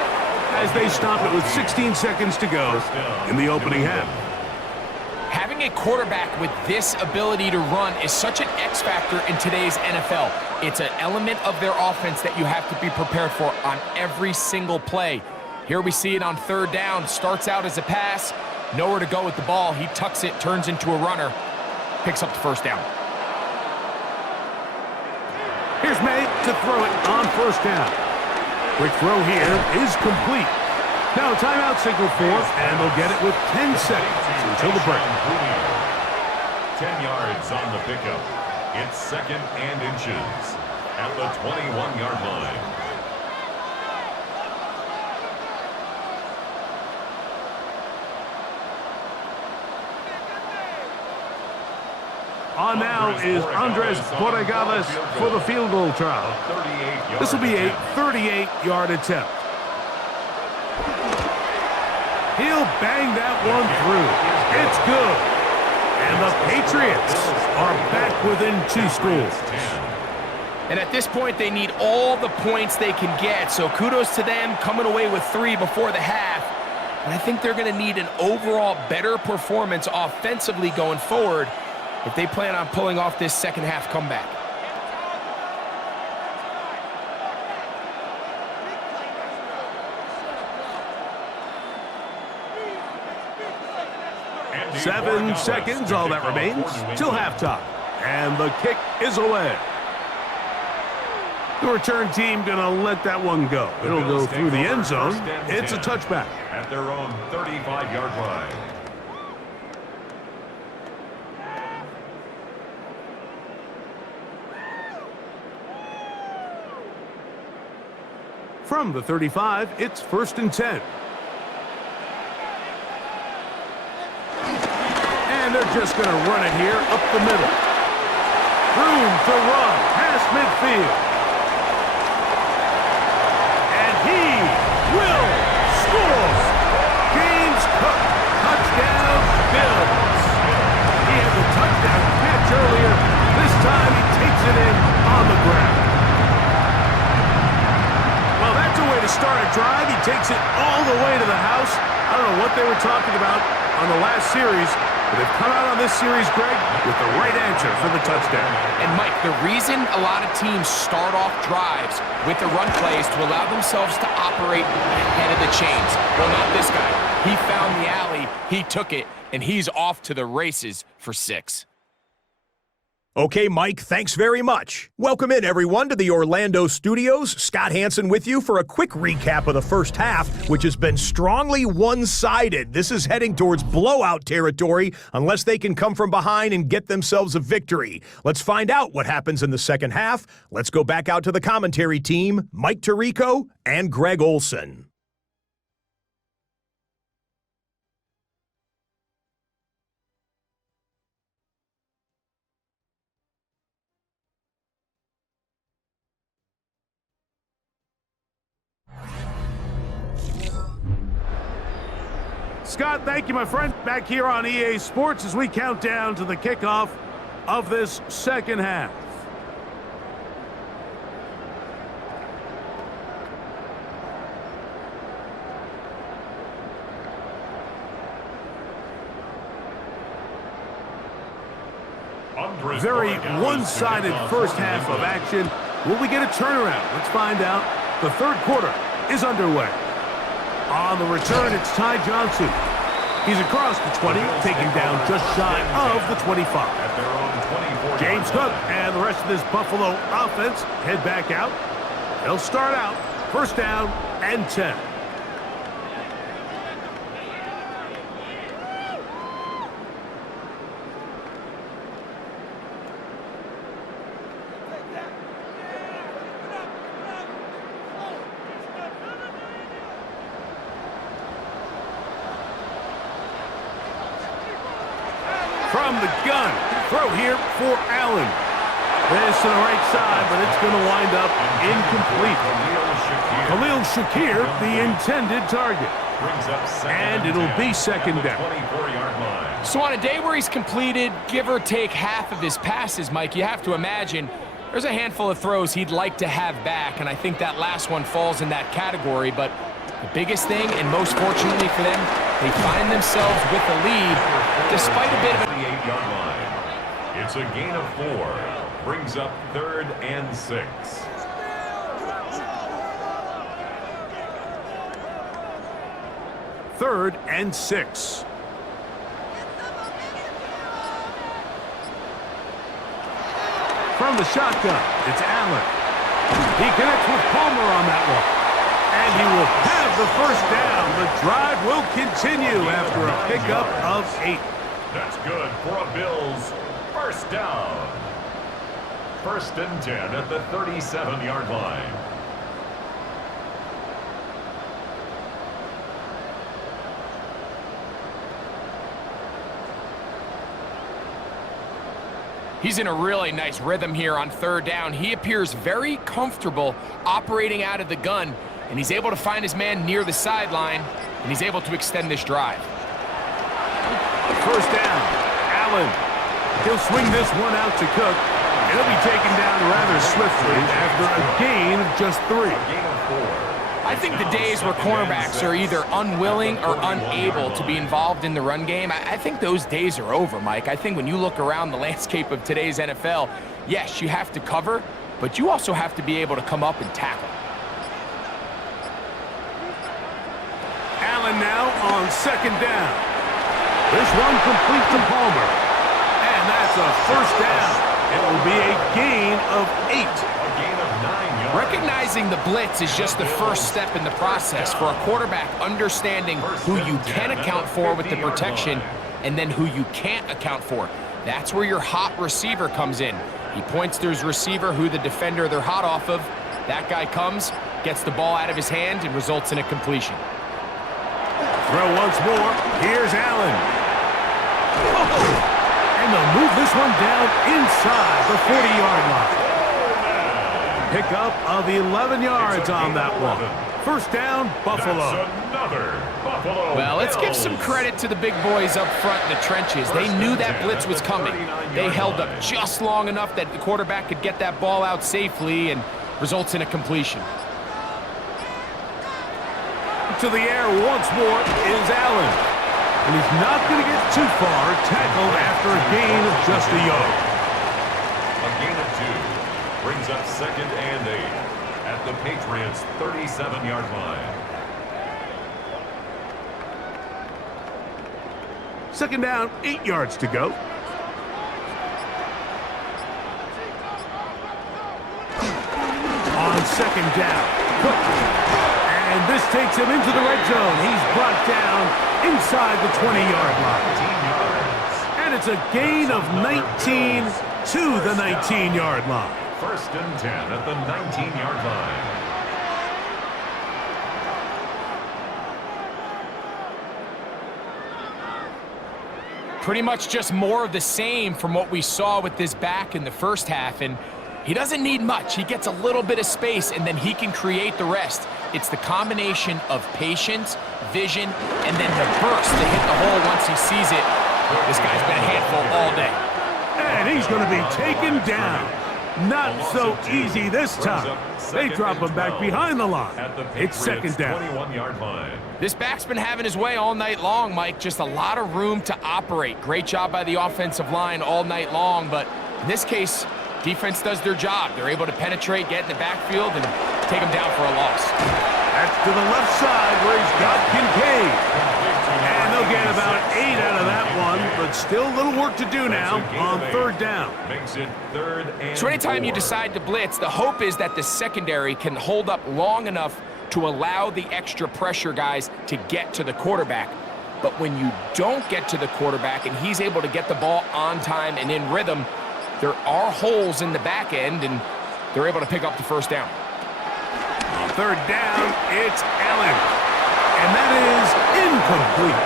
as they stop it with 16 seconds to go in the opening half. Having a quarterback with this ability to run is such an X factor in today's NFL. It's an element of their offense that you have to be prepared for on every single play. Here we see it on third down. Starts out as a pass. Nowhere to go with the ball. He tucks it, turns into a runner. Picks up the first down. Here's May to throw it on first down. Quick throw here is complete. Now a timeout signal for, and they'll get it with 10 seconds until the break. 10 yards on the pickup. It's 2nd and inches at the 21-yard line. On now is Andres Borregales for the field goal try. This will be a 38-yard attempt. He'll bang that one through. It's good. And the Patriots are back within 2 scores. And at this point, they need all the points they can get. So kudos to them coming away with 3 before the half. And I think they're going to need an overall better performance offensively going forward if they plan on pulling off this second half comeback. And 7 seconds, all that remains, till halftime. And the kick is away. The return team going to let that one go. It'll go through the end zone. It's a touchback. At their own 35-yard line. From the 35, it's 1st and 10. And they're just going to run it here up the middle. Room to run past midfield. And he will score. James Cook, touchdown Bills. He had the touchdown catch earlier. This time he takes it in on the ground. Well, that's a way to start a drive. He takes it all the way to the house. I don't know what they were talking about on the last series, but they've come out on this series, Greg, with the right answer for the touchdown. And, Mike, the reason a lot of teams start off drives with the run plays to allow themselves to operate ahead of the chains. Well, not this guy. He found the alley, he took it, and he's off to the races for 6. Okay, Mike, thanks very much. Welcome in, everyone, to the Orlando studios. Scott Hansen with you for a quick recap of the first half, which has been strongly one-sided. This is heading towards blowout territory unless they can come from behind and get themselves a victory. Let's find out what happens in the second half. Let's go back out to the commentary team, Mike Tirico and Greg Olson. Scott, thank you, my friend. Back here on EA Sports as we count down to the kickoff of this second half. Very one-sided first half of action. Will we get a turnaround? Let's find out. The third quarter is underway. On the return, it's Ty Johnson. He's across the 20, taking down just shy of the 25. James Cook and the rest of this Buffalo offense head back out. They'll start out first down and 10. from the gun. Throw here for Allen. This to the right side, but it's going to wind up incomplete. Khalil Shakir, the intended target. And it'll be second down. So on a day where he's completed, give or take half of his passes, Mike, you have to imagine there's a handful of throws he'd like to have back, and I think that last one falls in that category. But the biggest thing, and most fortunately for them, they find themselves with the lead despite a bit of a... 38-yard line. It's a gain of 4. Brings up 3rd and 6. Third and 6. From the shotgun, it's Allen. He connects with Palmer on that one. And he will have the first down. The drive will continue after a pickup of 8. That's good for a Bills first down. 1st and 10 at the 37-yard line. He's in a really nice rhythm here on 3rd down. He appears very comfortable operating out of the gun, and he's able to find his man near the sideline, and he's able to extend this drive. First down, Allen. He'll swing this one out to Cook. He'll be taken down rather swiftly after a gain of just 3. I think the days where cornerbacks are either unwilling or unable to be involved in the run game, I think those days are over, Mike. I think when you look around the landscape of today's NFL, yes, you have to cover, but you also have to be able to come up and tackle. Allen now on 2nd down. This one complete to Palmer. And that's a first down. It will be a gain of 8. A gain of 9 yards. Recognizing the blitz is just the first step in the process for a quarterback, understanding who you can account for with the protection and then who you can't account for. That's where your hot receiver comes in. He points to his receiver, who the defender they're hot off of. That guy comes, gets the ball out of his hand, and results in a completion. Throw once more. Here's Allen. Oh! And they'll move this one down inside the 40-yard line. Pickup of 11 yards on that one. First down, Buffalo. That's another Buffalo. Well, let's give some credit to the big boys up front in the trenches. They knew that blitz was coming. They held up just long enough that the quarterback could get that ball out safely, and results in a completion. To the air once more is Allen. And he's not going to get too far, tackled after a gain of just a yard. A gain of 2 brings up 2nd and 8 at the Patriots' 37-yard line. 2nd down, 8 yards to go. On 2nd down, Cook. And this takes him into the red zone. He's brought down inside the 20-yard line. And it's a gain of 19 to the 19-yard line. 1st and 10 at the 19-yard line. Pretty much just more of the same from what we saw with this back in the first half, and he doesn't need much. He gets a little bit of space, and then he can create the rest. It's the combination of patience, vision, and then the burst to hit the hole once he sees it. This guy's been a handful all day. And he's going to be taken down. Not so easy this time. They drop him back behind the line. It's 2nd down. 21-yard line. This back's been having his way all night long, Mike. Just a lot of room to operate. Great job by the offensive line all night long, but in this case, defense does their job. They're able to penetrate, get in the backfield, and take him down for a loss. That's to the left side where he's got Kincaid. And they'll get about 8 out of that one, but still a little work to do now on 3rd down. Makes it 3rd and So anytime 4. you decide to blitz, the hope is that the secondary can hold up long enough to allow the extra pressure guys to get to the quarterback. But when you don't get to the quarterback and he's able to get the ball on time and in rhythm, there are holes in the back end, and they're able to pick up the first down. On 3rd down, it's Allen. And that is incomplete.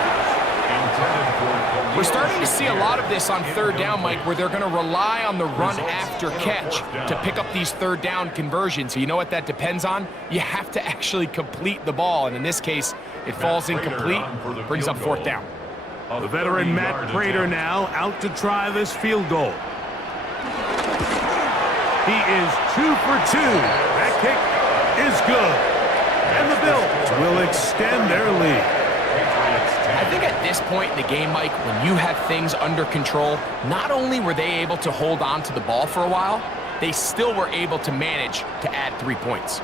Intended for We're starting to see a lot of this on third down, Mike, where they're going to rely on the run after catch to pick up these third down conversions. So you know what that depends on? You have to actually complete the ball, and in this case, it falls incomplete, brings up fourth down. The veteran Matt Prater now out to try this field goal. He is 2 for 2. That kick is good. And the Bills will extend their lead. I think at this point in the game, Mike, when you have things under control, not only were they able to hold on to the ball for a while, they still were able to manage to add 3 points.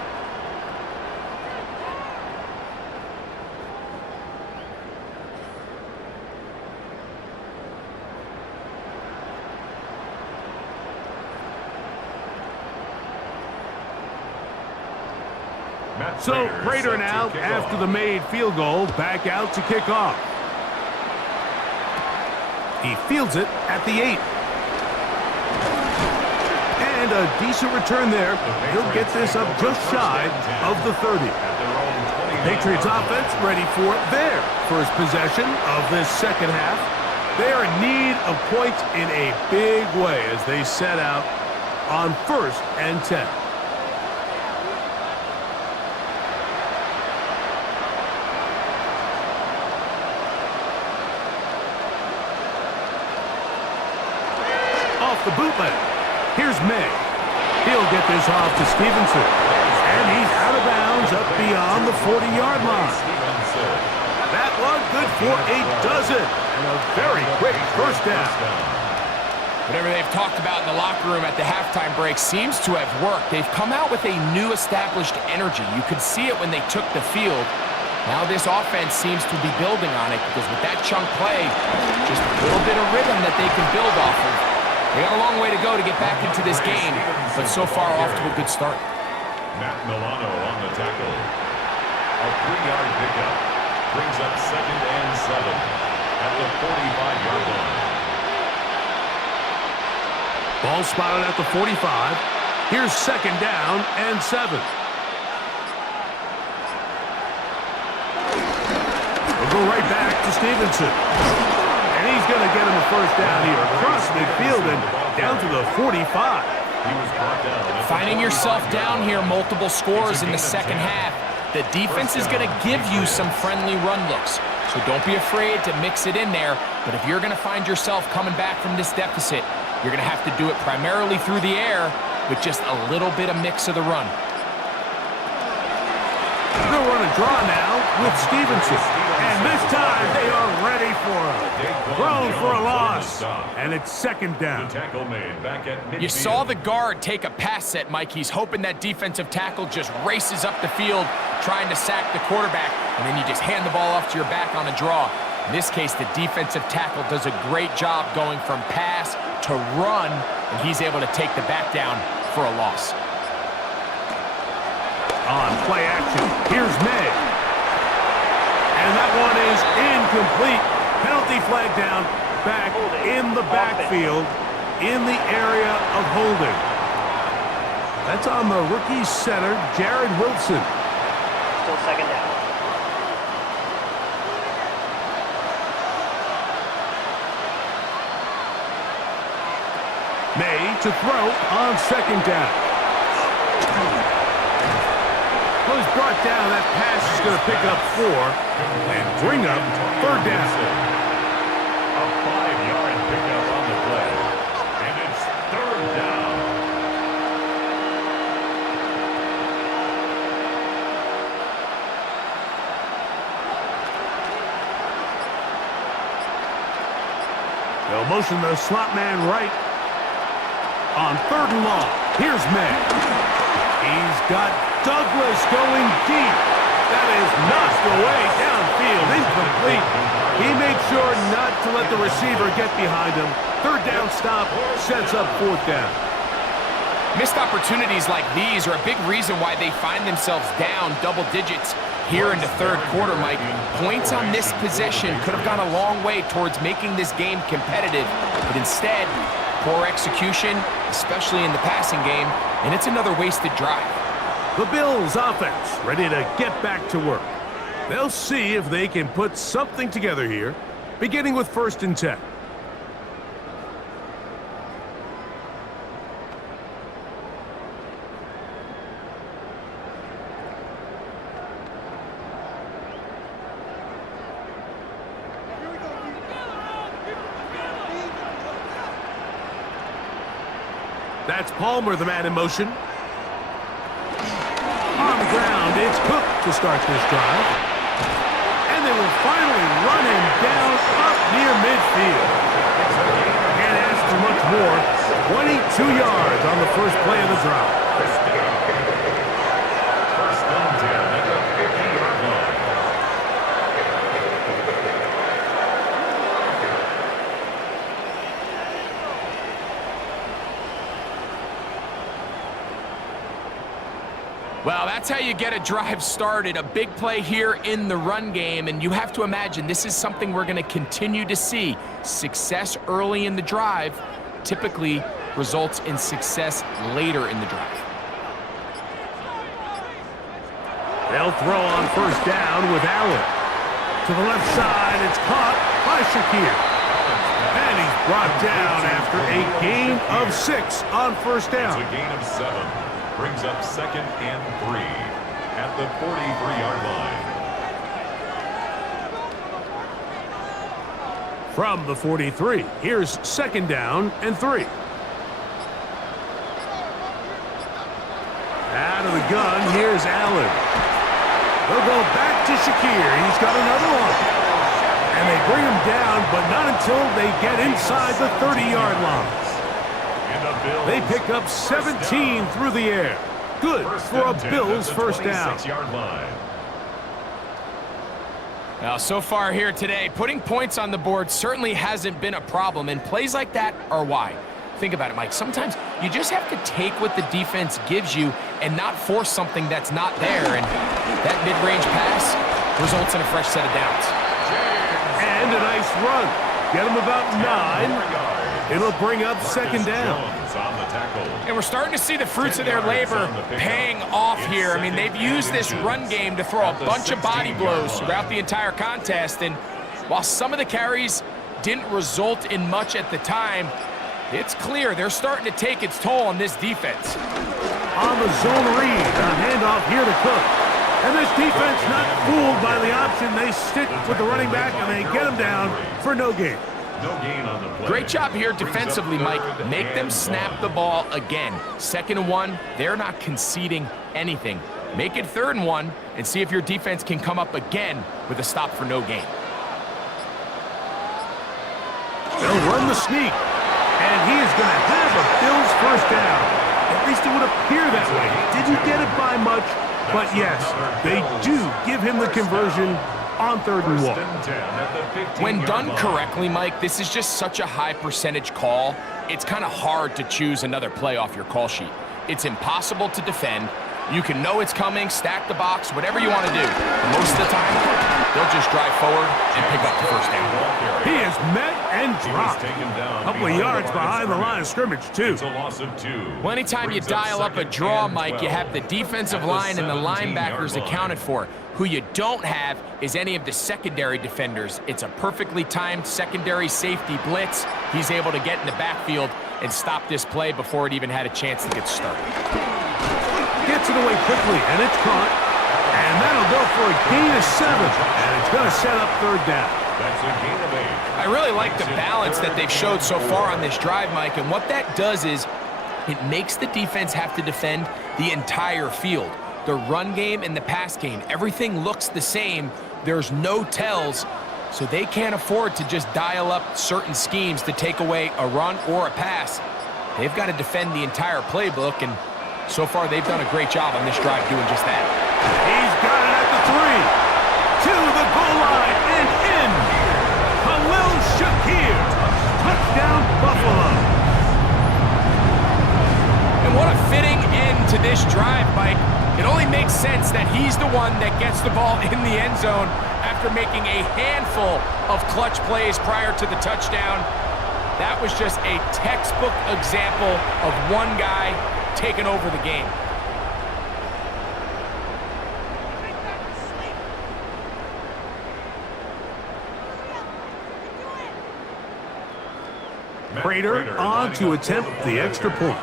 So Prater now, after the made field goal, back out to kick off. He fields it at the 8. And a decent return there. He'll get this up just shy of the 30. Patriots offense ready for their first possession of this second half. They are in need of points in a big way as they set out on 1st and 10. The bootleg. Here's May. He'll get this off to Stevenson. And he's out of bounds up beyond the 40-yard line. That one good for a dozen. And a very quick first down. Whatever they've talked about in the locker room at the halftime break seems to have worked. They've come out with a new established energy. You could see it when they took the field. Now this offense seems to be building on it because with that chunk play, just a little bit of rhythm that they can build off of. They got a long way to go to get back into this game, but so far off to a good start. Matt Milano on the tackle. A 3-yard pickup brings up 2nd and 7 at the 45-yard line. Ball spotted at the 45. Here's 2nd down and 7. We'll go right back to Stevenson. And he's going to get him a first down here across midfield and down to the 45. Finding yourself down here, multiple scores in the second half. The defense is going to give you some friendly run looks. So don't be afraid to mix it in there. But if you're going to find yourself coming back from this deficit, you're going to have to do it primarily through the air with just a little bit of mix of the run. They'll run a draw now with Stevenson. And this time they are ready for him. Thrown for a loss. And it's 2nd down. You saw the guard take a pass set, Mike. He's hoping that defensive tackle just races up the field trying to sack the quarterback. And then you just hand the ball off to your back on a draw. In this case, the defensive tackle does a great job going from pass to run. And he's able to take the back down for a loss. On play action, here's May. And that one is incomplete. Penalty flag down, back in the backfield, in the area of holding. That's on the rookie center, Jared Wilson. Still 2nd down. May to throw on 2nd down. Was brought down. That pass is going to pick up 4 and bring up 3rd down. A 5-yard pickup on the play. And it's 3rd down. They'll motion the slot man right. On 3rd and long, here's May. He's got Douglas going deep. That is knocked away downfield, incomplete. He made sure not to let the receiver get behind him. 3rd down stop sets up 4th down. Missed opportunities like these are a big reason why they find themselves down double digits here in the 3rd quarter, Mike. Points on this possession could have gone a long way towards making this game competitive, but instead, poor execution, especially in the passing game, and it's another wasted drive. The Bills offense ready to get back to work. They'll see if they can put something together here. beginning with 1st and 10. That's Palmer, the man in motion. On the ground, it's Cook to start this drive. And they will finally run him down up near midfield. Can't ask for much more. 22 yards on the first play of the drive. First and 10 at the 50-yard line. Well, that's how you get a drive started. A big play here in the run game, and you have to imagine this is something we're going to continue to see. Success early in the drive typically results in success later in the drive. They'll throw on 1st down with Allen. To the left side, it's caught by Shakir. And he's brought down after a gain of 6 on 1st down. It's a gain of 7. Brings up 2nd and 3 at the 43-yard line. From the 43, here's 2nd down and 3. Out of the gun, here's Allen. They'll go back to Shakir. He's got another one. And they bring him down, but not until they get inside the 30-yard line. They pick up 17 through the air. Good for a Bills 1st down. Now, so far here today, putting points on the board certainly hasn't been a problem, and plays like that are why. Think about it, Mike. Sometimes you just have to take what the defense gives you and not force something that's not there, and that mid-range pass results in a fresh set of downs. And a nice run. Get him about 9. It'll bring up 2nd down. And we're starting to see the fruits of their labor paying off here. I mean, they've used this run game to throw a bunch of body blows throughout the entire contest. And while some of the carries didn't result in much at the time, it's clear they're starting to take its toll on this defense. On the zone read, a handoff here to Cook. And this defense not fooled by the option. They stick with the running back and they get him down for no gain. No gain on the play. Great job here defensively, Mike. Make them snap the ball again. 2nd and 1, they're not conceding anything. Make it 3rd and 1 and see if your defense can come up again with a stop for no gain. They'll run the sneak. And he is going to have a Bills 1st down. At least it would appear that way. Didn't get it by much, but yes, they do give him the conversion on 3rd and 1. When done correctly, Mike, this is just such a high percentage call. It's kind of hard to choose another play off your call sheet. It's impossible to defend. You can know it's coming, stack the box, whatever you want to do. But most of the time, they'll just drive forward and pick up the 1st down. He is met and dropped. A couple of yards behind the line of scrimmage, too. It's a loss of 2. Well, anytime you dial up a draw, Mike, you have the defensive line and the linebackers accounted for. Who you don't have is any of the secondary defenders. It's a perfectly timed secondary safety blitz. He's able to get in the backfield and stop this play before it even had a chance to get started. Gets it away quickly, and it's caught. And that'll go for a gain of 7. And it's going to set up 3rd down. That's a gain of 8. I really like the balance that they've showed so far on this drive, Mike. And what that does is it makes the defense have to defend the entire field. The run game and the pass game, everything looks the same. There's no tells, so they can't afford to just dial up certain schemes to take away a run or a pass. They've got to defend the entire playbook, and so far they've done a great job on this drive doing just that. He's got it at the 3. To the goal line and in. Khalil Shakir. Touchdown, Buffalo. And what a fitting end to this drive, Mike. It only makes sense that he's the one that gets the ball in the end zone after making a handful of clutch plays prior to the touchdown. That was just a textbook example of one guy taking over the game. Prater on to attempt the extra point.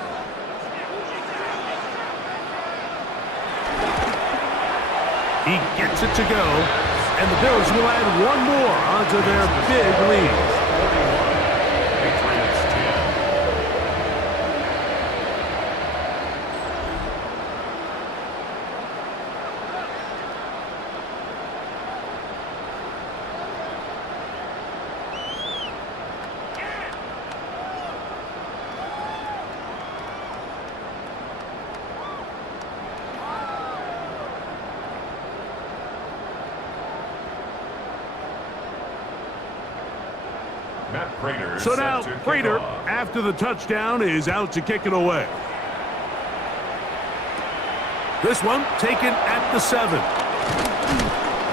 He gets it to go, and the Bills will add one more onto their big lead. Patriots 10. Matt Prater So set now to kick Prater, off. after the touchdown, is out to kick it away. This one taken at the 7.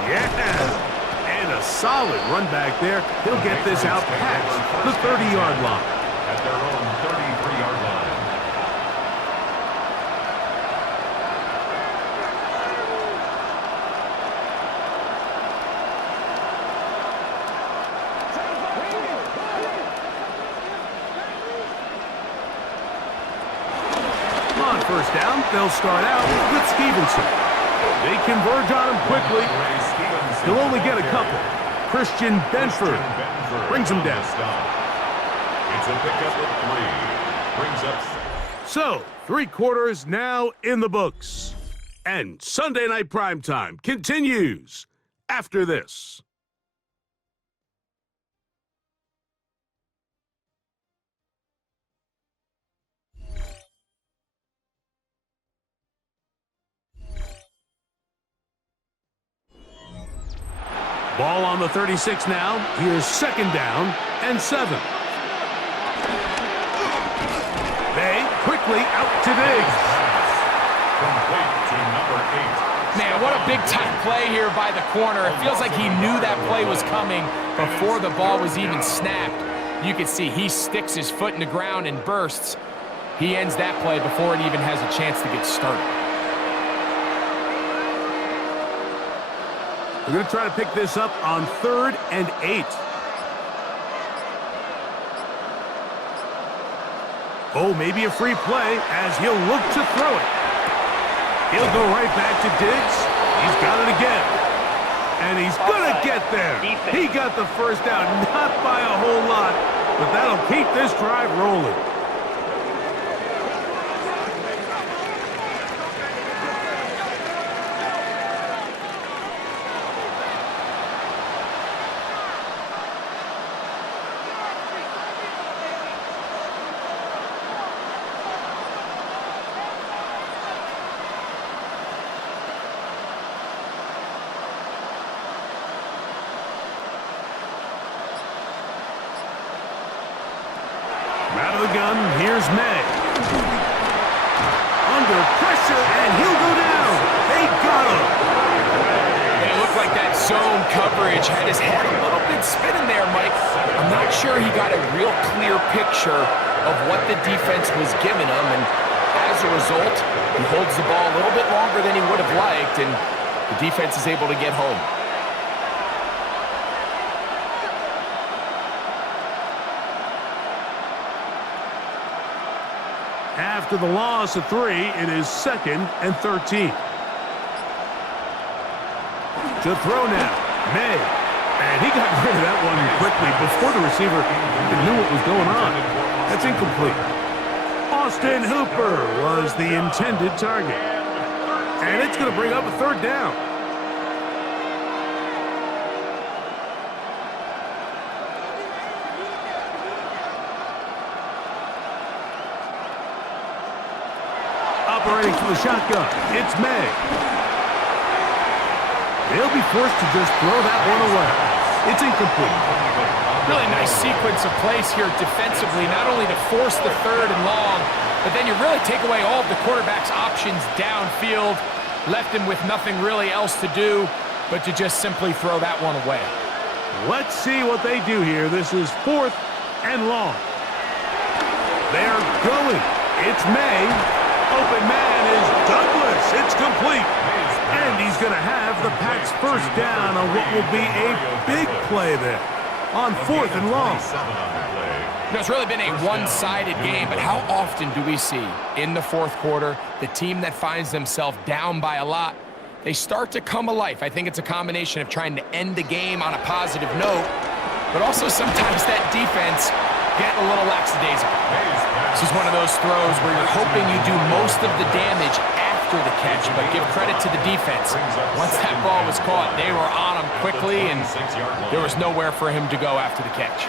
Yeah! And a solid run back there. He'll get this out past the 30-yard line. At their own 33-yard line. On first down, they'll start out with Stevenson. They converge on him quickly. He'll only get a couple. Christian Benford brings him down. It's a pickup of 3. Brings up. So, 3 quarters now in the books. And Sunday Night Primetime continues after this. Ball on the 36 now. Here's second down and 7. They quickly out to Diggs. Complete to number 8. Man, what a big-time play here by the corner. It feels like he knew that play was coming before the ball was even snapped. You can see he sticks his foot in the ground and bursts. He ends that play before it even has a chance to get started. We're going to try to pick this up on 3rd and 8. Oh, maybe a free play as he'll look to throw it. He'll go right back to Diggs. He's got it again. And he's going to get there. He got the first down, not by a whole lot, but that'll keep this drive rolling. Out of the gun, here's May. Under pressure, and he'll go down. They got him. It looked like that zone coverage had his head a little bit spinning there, Mike. I'm not sure he got a real clear picture of what the defense was giving him, and as a result, he holds the ball a little bit longer than he would have liked, and the defense is able to get home. After the loss of 3, it is 2nd and 13. To throw now, May. And he got rid of that one quickly before the receiver even knew what was going on. That's incomplete. Austin Hooper was the intended target. And it's going to bring up a 3rd down. Operating from the shotgun, it's May. They'll be forced to just throw that one away. It's incomplete. Really nice sequence of plays here defensively, not only to force the 3rd and long, but then you really take away all of the quarterback's options downfield, left him with nothing really else to do but to just simply throw that one away. Let's see what they do here. This is 4th and long. They're going. It's May. Open man is Douglas. It's complete. And he's going to have the Pats' first down on what will be a big play there. on 4th and long. You know, it's really been a one-sided game, but how often do we see in the fourth quarter the team that finds themselves down by a lot, they start to come alive? I think it's a combination of trying to end the game on a positive note, but also sometimes that defense getting a little lackadaisical. This is one of those throws where you're hoping you do most of the damage after the catch, but give credit to the defense. Once that ball was caught, they were on him quickly, and there was nowhere for him to go after the catch.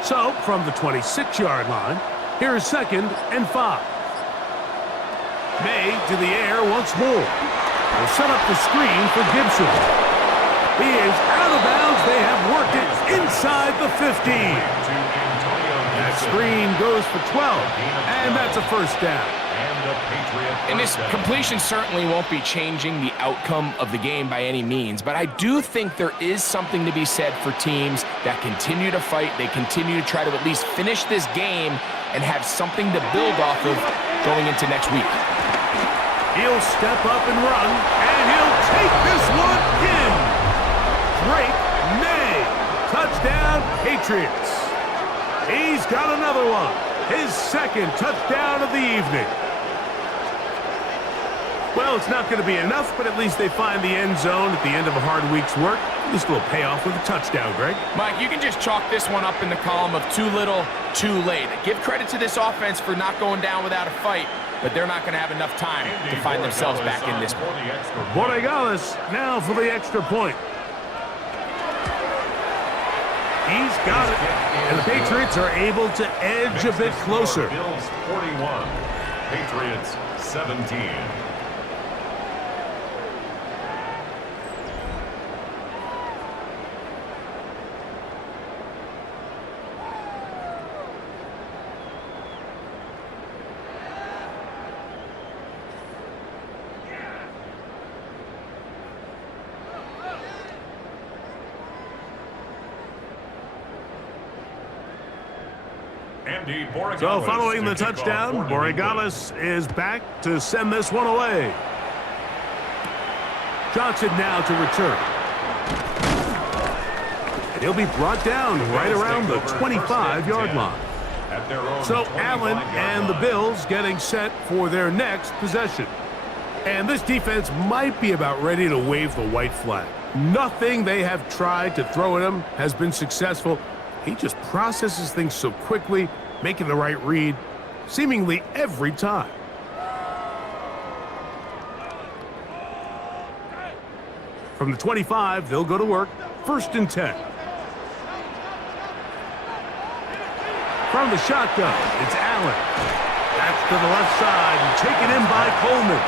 So, from the 26-yard line, here is 2nd and 5. May to the air once more. They'll set up the screen for Gibson. He is out of bounds. They have worked it inside the 15. That screen goes for 12, and that's a first down. And this completion certainly won't be changing the outcome of the game by any means, but I do think there is something to be said for teams that continue to fight. They continue to try to at least finish this game and have something to build off of going into next week. He'll step up and run, and he'll take this one in. Drake May. Touchdown, Patriots. He's got another one. His 2nd touchdown of the evening. Well, it's not going to be enough, but at least they find the end zone at the end of a hard week's work. This will pay off with a touchdown, Greg. Mike, you can just chalk this one up in the column of too little, too late. Give credit to this offense for not going down without a fight, but they're not going to have enough time to find themselves back in this one. Borregales now for the extra point. He's got it, and the Patriots are able to edge a bit closer. Bills 41, Patriots 17. So following the touchdown, Borregales is back to send this one away. Johnson now to return. And he'll be brought down right around the 25-yard line. So Allen and the Bills getting set for their next possession. And this defense might be about ready to wave the white flag. Nothing they have tried to throw at him has been successful. He just processes things so quickly, making the right read seemingly every time. From the 25, they'll go to work. 1st and 10. From the shotgun, it's Allen. That's to the left side and taken in by Coleman.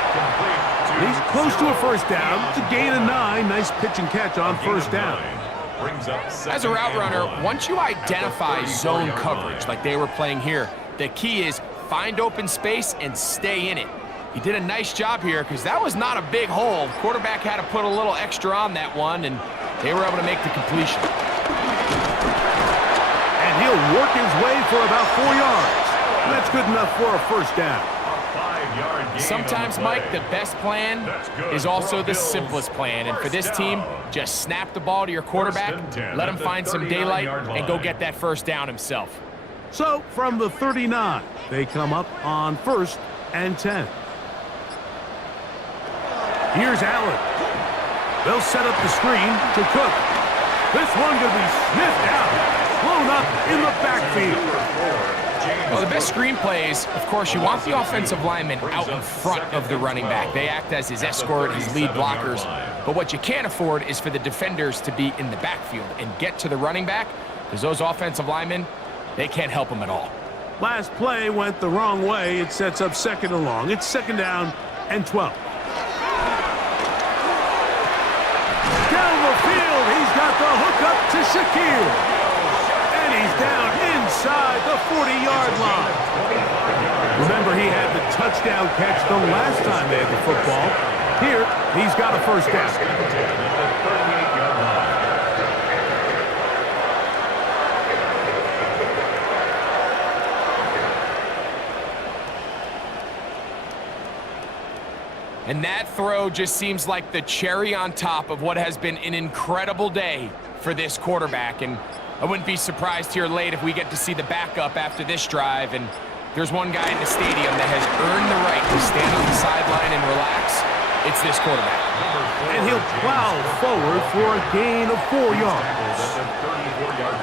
He's close to a first down to gain a 9. Nice pitch and catch on first down. As a route runner, once you identify zone coverage like they were playing here, the key is find open space and stay in it. He did a nice job here because that was not a big hole. The quarterback had to put a little extra on that one, and they were able to make the completion. And he'll work his way for about 4 yards. That's good enough for a first down. Sometimes, Mike, the best plan is also the simplest plan. And for this team, just snap the ball to your quarterback, let him find some daylight, and go get that first down himself. So, from the 39, they come up on 1st and 10. Here's Allen. They'll set up the screen to Cook. This one going to be sniffed out, blown up in the backfield. Well, the best screen plays, of course, you want the offensive lineman out in front of the running back. They act as his escort, his lead blockers. But what you can't afford is for the defenders to be in the backfield and get to the running back, because those offensive linemen, they can't help them at all. Last play went the wrong way. It sets up 2nd and long. It's 2nd down and 12. Down the field, he's got the hook up to Shaquille. And he's down inside the 40-yard line. Remember, he had the touchdown catch the last time they had the football. Here, he's got a first down. And that throw just seems like the cherry on top of what has been an incredible day for this quarterback. And I wouldn't be surprised here late if we get to see the backup after this drive. And there's one guy in the stadium that has earned the right to stand on the sideline and relax. It's this quarterback. And he'll plow forward for a gain of 4 yards.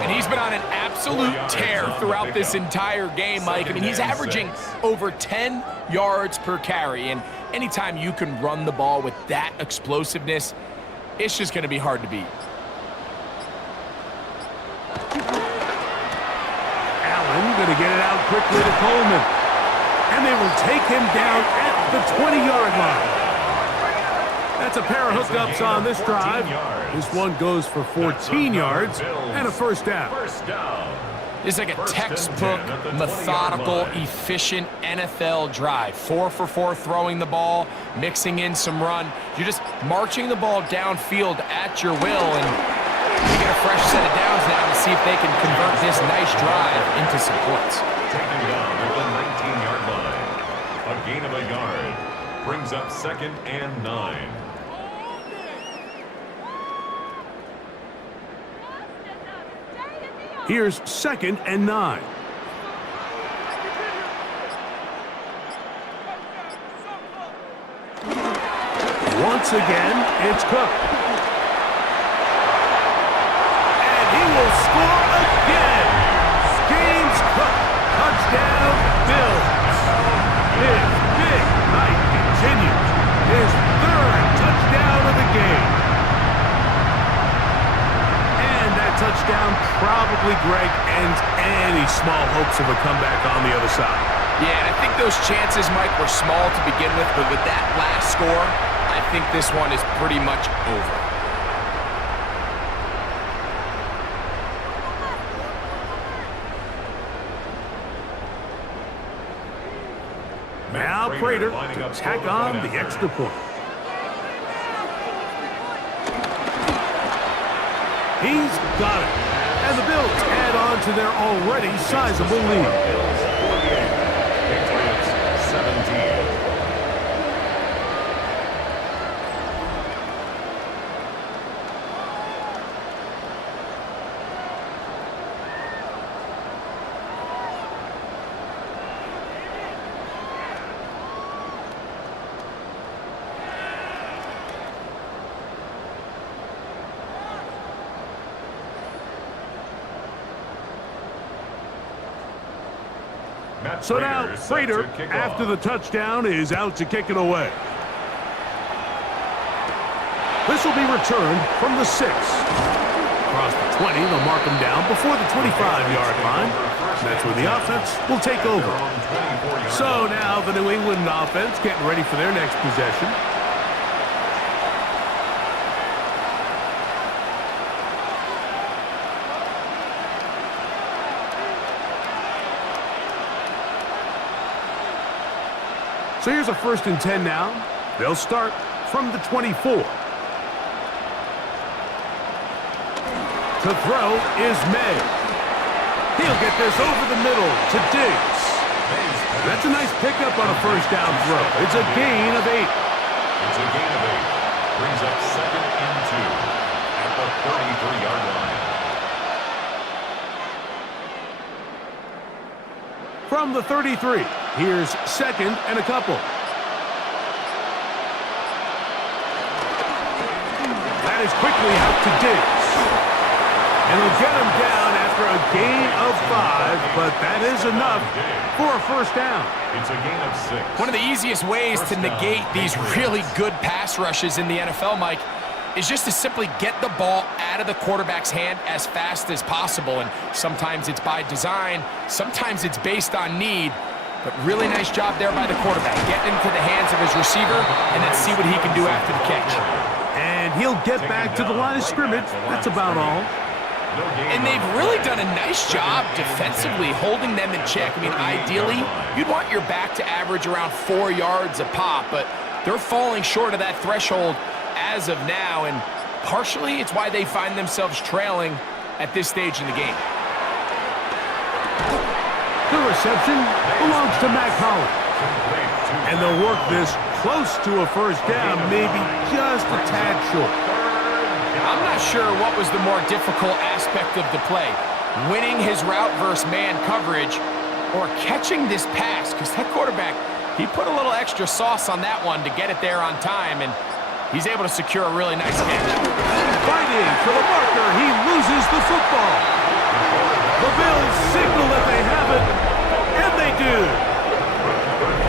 And he's been on an absolute tear throughout this entire game, Mike. I mean, he's averaging over 10 yards per carry. And anytime you can run the ball with that explosiveness, it's just going to be hard to beat. Allen going to get it out quickly to Coleman. And they will take him down at the 20-yard line. That's a pair of hookups on this drive. This one goes for 14 yards and a first down. It's like a textbook, methodical, efficient NFL drive. 4 for 4 throwing the ball, mixing in some run. You're just marching the ball downfield at your will, and you get a fresh set of downs now to see if they can convert this nice drive into some points. Taken down at the 19-yard line. A gain of a yard brings up 2nd and 9. Here's 2nd and 9. Once again, it's Cook. And he will score again. James Cook, touchdown, Bills. His big night continues. His 3rd touchdown of the game. And that touchdown probably, Greg, ends any small hopes of a comeback on the other side. Yeah, and I think those chances, Mike, were small to begin with, but with that last score, I think this one is pretty much over. Now Prater to tack on the extra point. He's got it. And the Bills add on to their already sizable lead. Patriots 17. So now Prater, after the touchdown, is out to kick it away. This will be returned from the 6. Across the 20, they'll mark him down before the 25-yard line. That's where the offense will take over. So now the New England offense getting ready for their next possession. So here's a 1st and 10 now. They'll start from the 24. To throw is May. He'll get this over the middle to Diggs. That's a nice pickup on a 1st down throw. It's a gain of 8. It's a gain of 8. Brings up 2nd and 2 at the 33-yard line. From the 33, here's 2nd and a couple. That is quickly out to Diggs. And he'll get him down after a gain of 5, but that is enough for a 1st down. It's a gain of 6. One of the easiest ways to negate these really good pass rushes in the NFL, Mike, is just to simply get the ball out of the quarterback's hand as fast as possible. And sometimes it's by design, sometimes it's based on need. But really nice job there by the quarterback, getting into the hands of his receiver, and then see what he can do after the catch. And he'll get back to the line of scrimmage. That's about all. And they've really done a nice job defensively holding them in check. I mean, ideally, you'd want your back to average around 4 yards a pop, but they're falling short of that threshold as of now, and partially it's why they find themselves trailing at this stage in the game. The reception belongs to Mac Hollins. And they'll work this close to a 1st down, maybe just a tad short. I'm not sure what was the more difficult aspect of the play. Winning his route versus man coverage or catching this pass, because that quarterback, he put a little extra sauce on that one to get it there on time, and he's able to secure a really nice catch. Fighting for the marker, he loses the football. The Bills signal that they have it, and they do.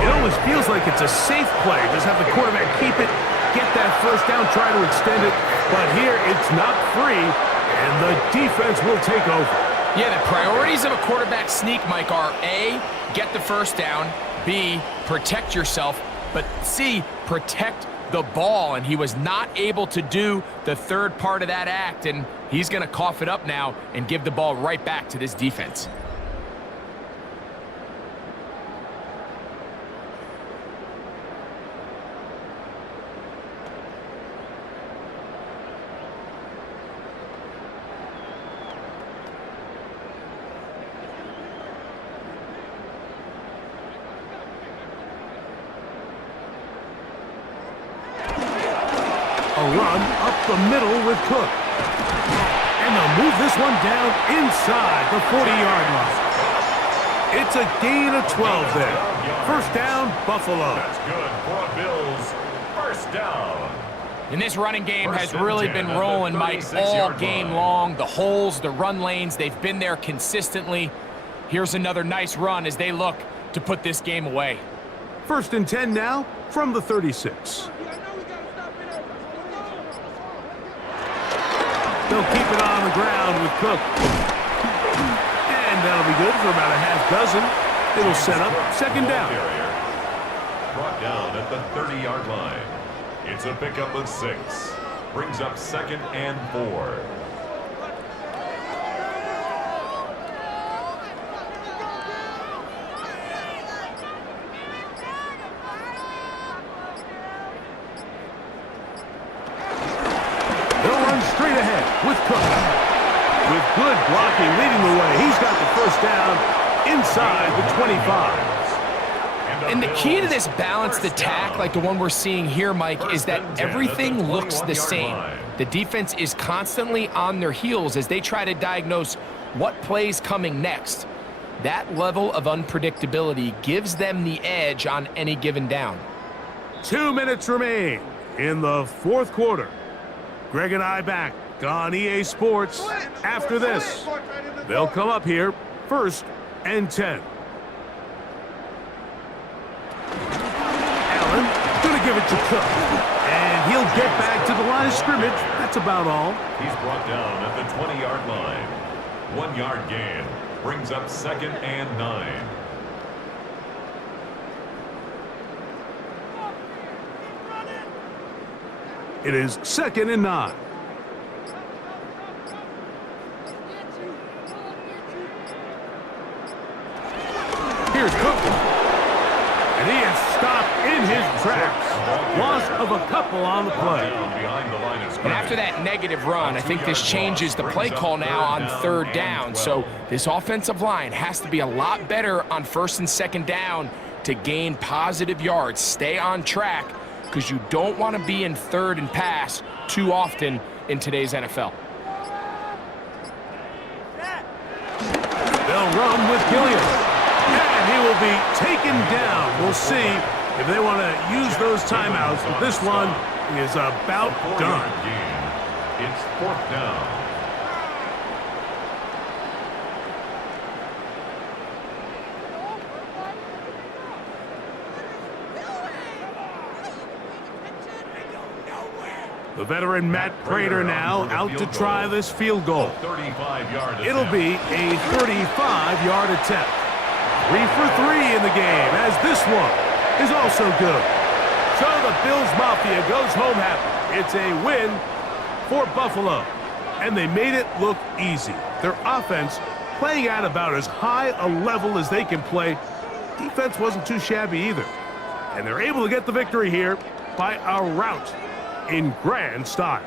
It almost feels like it's a safe play. Just have the quarterback keep it, get that first down, try to extend it. But here, it's not free, and the defense will take over. Yeah, the priorities of a quarterback sneak, Mike, are A, get the first down, B, protect yourself, but C, protect the ball, and he was not able to do the third part of that act, and he's going to cough it up now and give the ball right back to this defense. A run up the middle with Cook. And they'll move this one down inside the 40-yard line. It's a gain of 12 there. First down, Buffalo. That's good for a Bills first down. And this running game has really been rolling, Mike, all game long. The holes, the run lanes, they've been there consistently. Here's another nice run as they look to put this game away. First and 10 now from the 36. They'll keep it on the ground with Cook. And that'll be good for about a half dozen. It'll set up second down. Brought down at the 30-yard line. It's a pickup of 6. Brings up second and 4. Straight ahead with Cook. With good blocking leading the way. He's got the first down inside the 25. And the key to this balanced attack, like the one we're seeing here, Mike, is that everything looks the same. The defense is constantly on their heels as they try to diagnose what play's coming next. That level of unpredictability gives them the edge on any given down. 2 minutes remain in the fourth quarter. Greg and I back on EA Sports after this. They'll come up here first and 10. Allen gonna give it to Cook. And he'll get back to the line of scrimmage. That's about all. He's brought down at the 20-yard line. 1 yard gain. Brings up second and 9. It is second and 9. Here's Cook. And he is stopped in his tracks. Loss of a couple on the play. And after that negative run, I think this changes the play call now on third down. So this offensive line has to be a lot better on first and second down to gain positive yards. Stay on track, because you don't want to be in third and pass too often in today's NFL. They'll run with Gilliam. And he will be taken down. We'll see if they want to use those timeouts, but this one is about done. It's fourth down. The veteran Matt Prater now out to try this field goal. It'll be a 35-yard attempt. 3 for 3 in the game, as this one is also good. So the Bills Mafia goes home happy. It's a win for Buffalo. And they made it look easy. Their offense playing at about as high a level as they can play. Defense wasn't too shabby either. And they're able to get the victory here by a rout in grand style.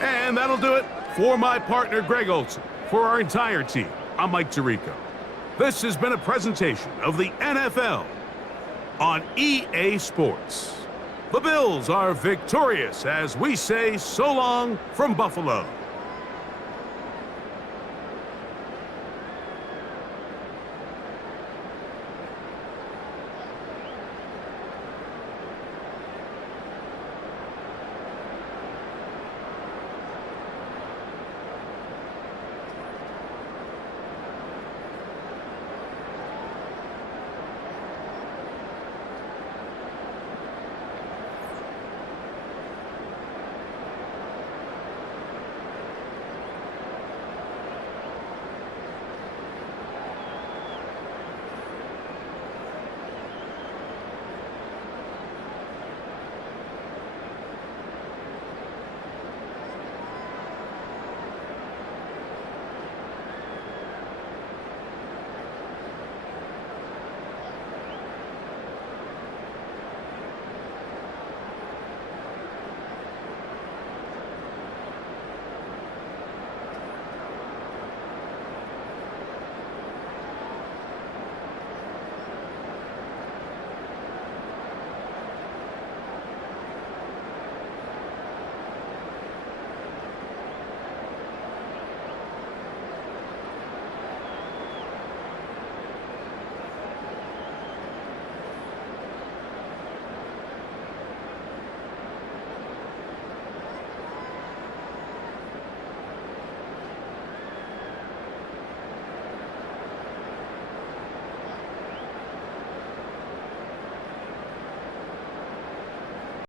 And that'll do it for my partner, Greg Olson. For our entire team, I'm Mike Tirico. This has been a presentation of the NFL on EA Sports. The Bills are victorious as we say so long from Buffalo.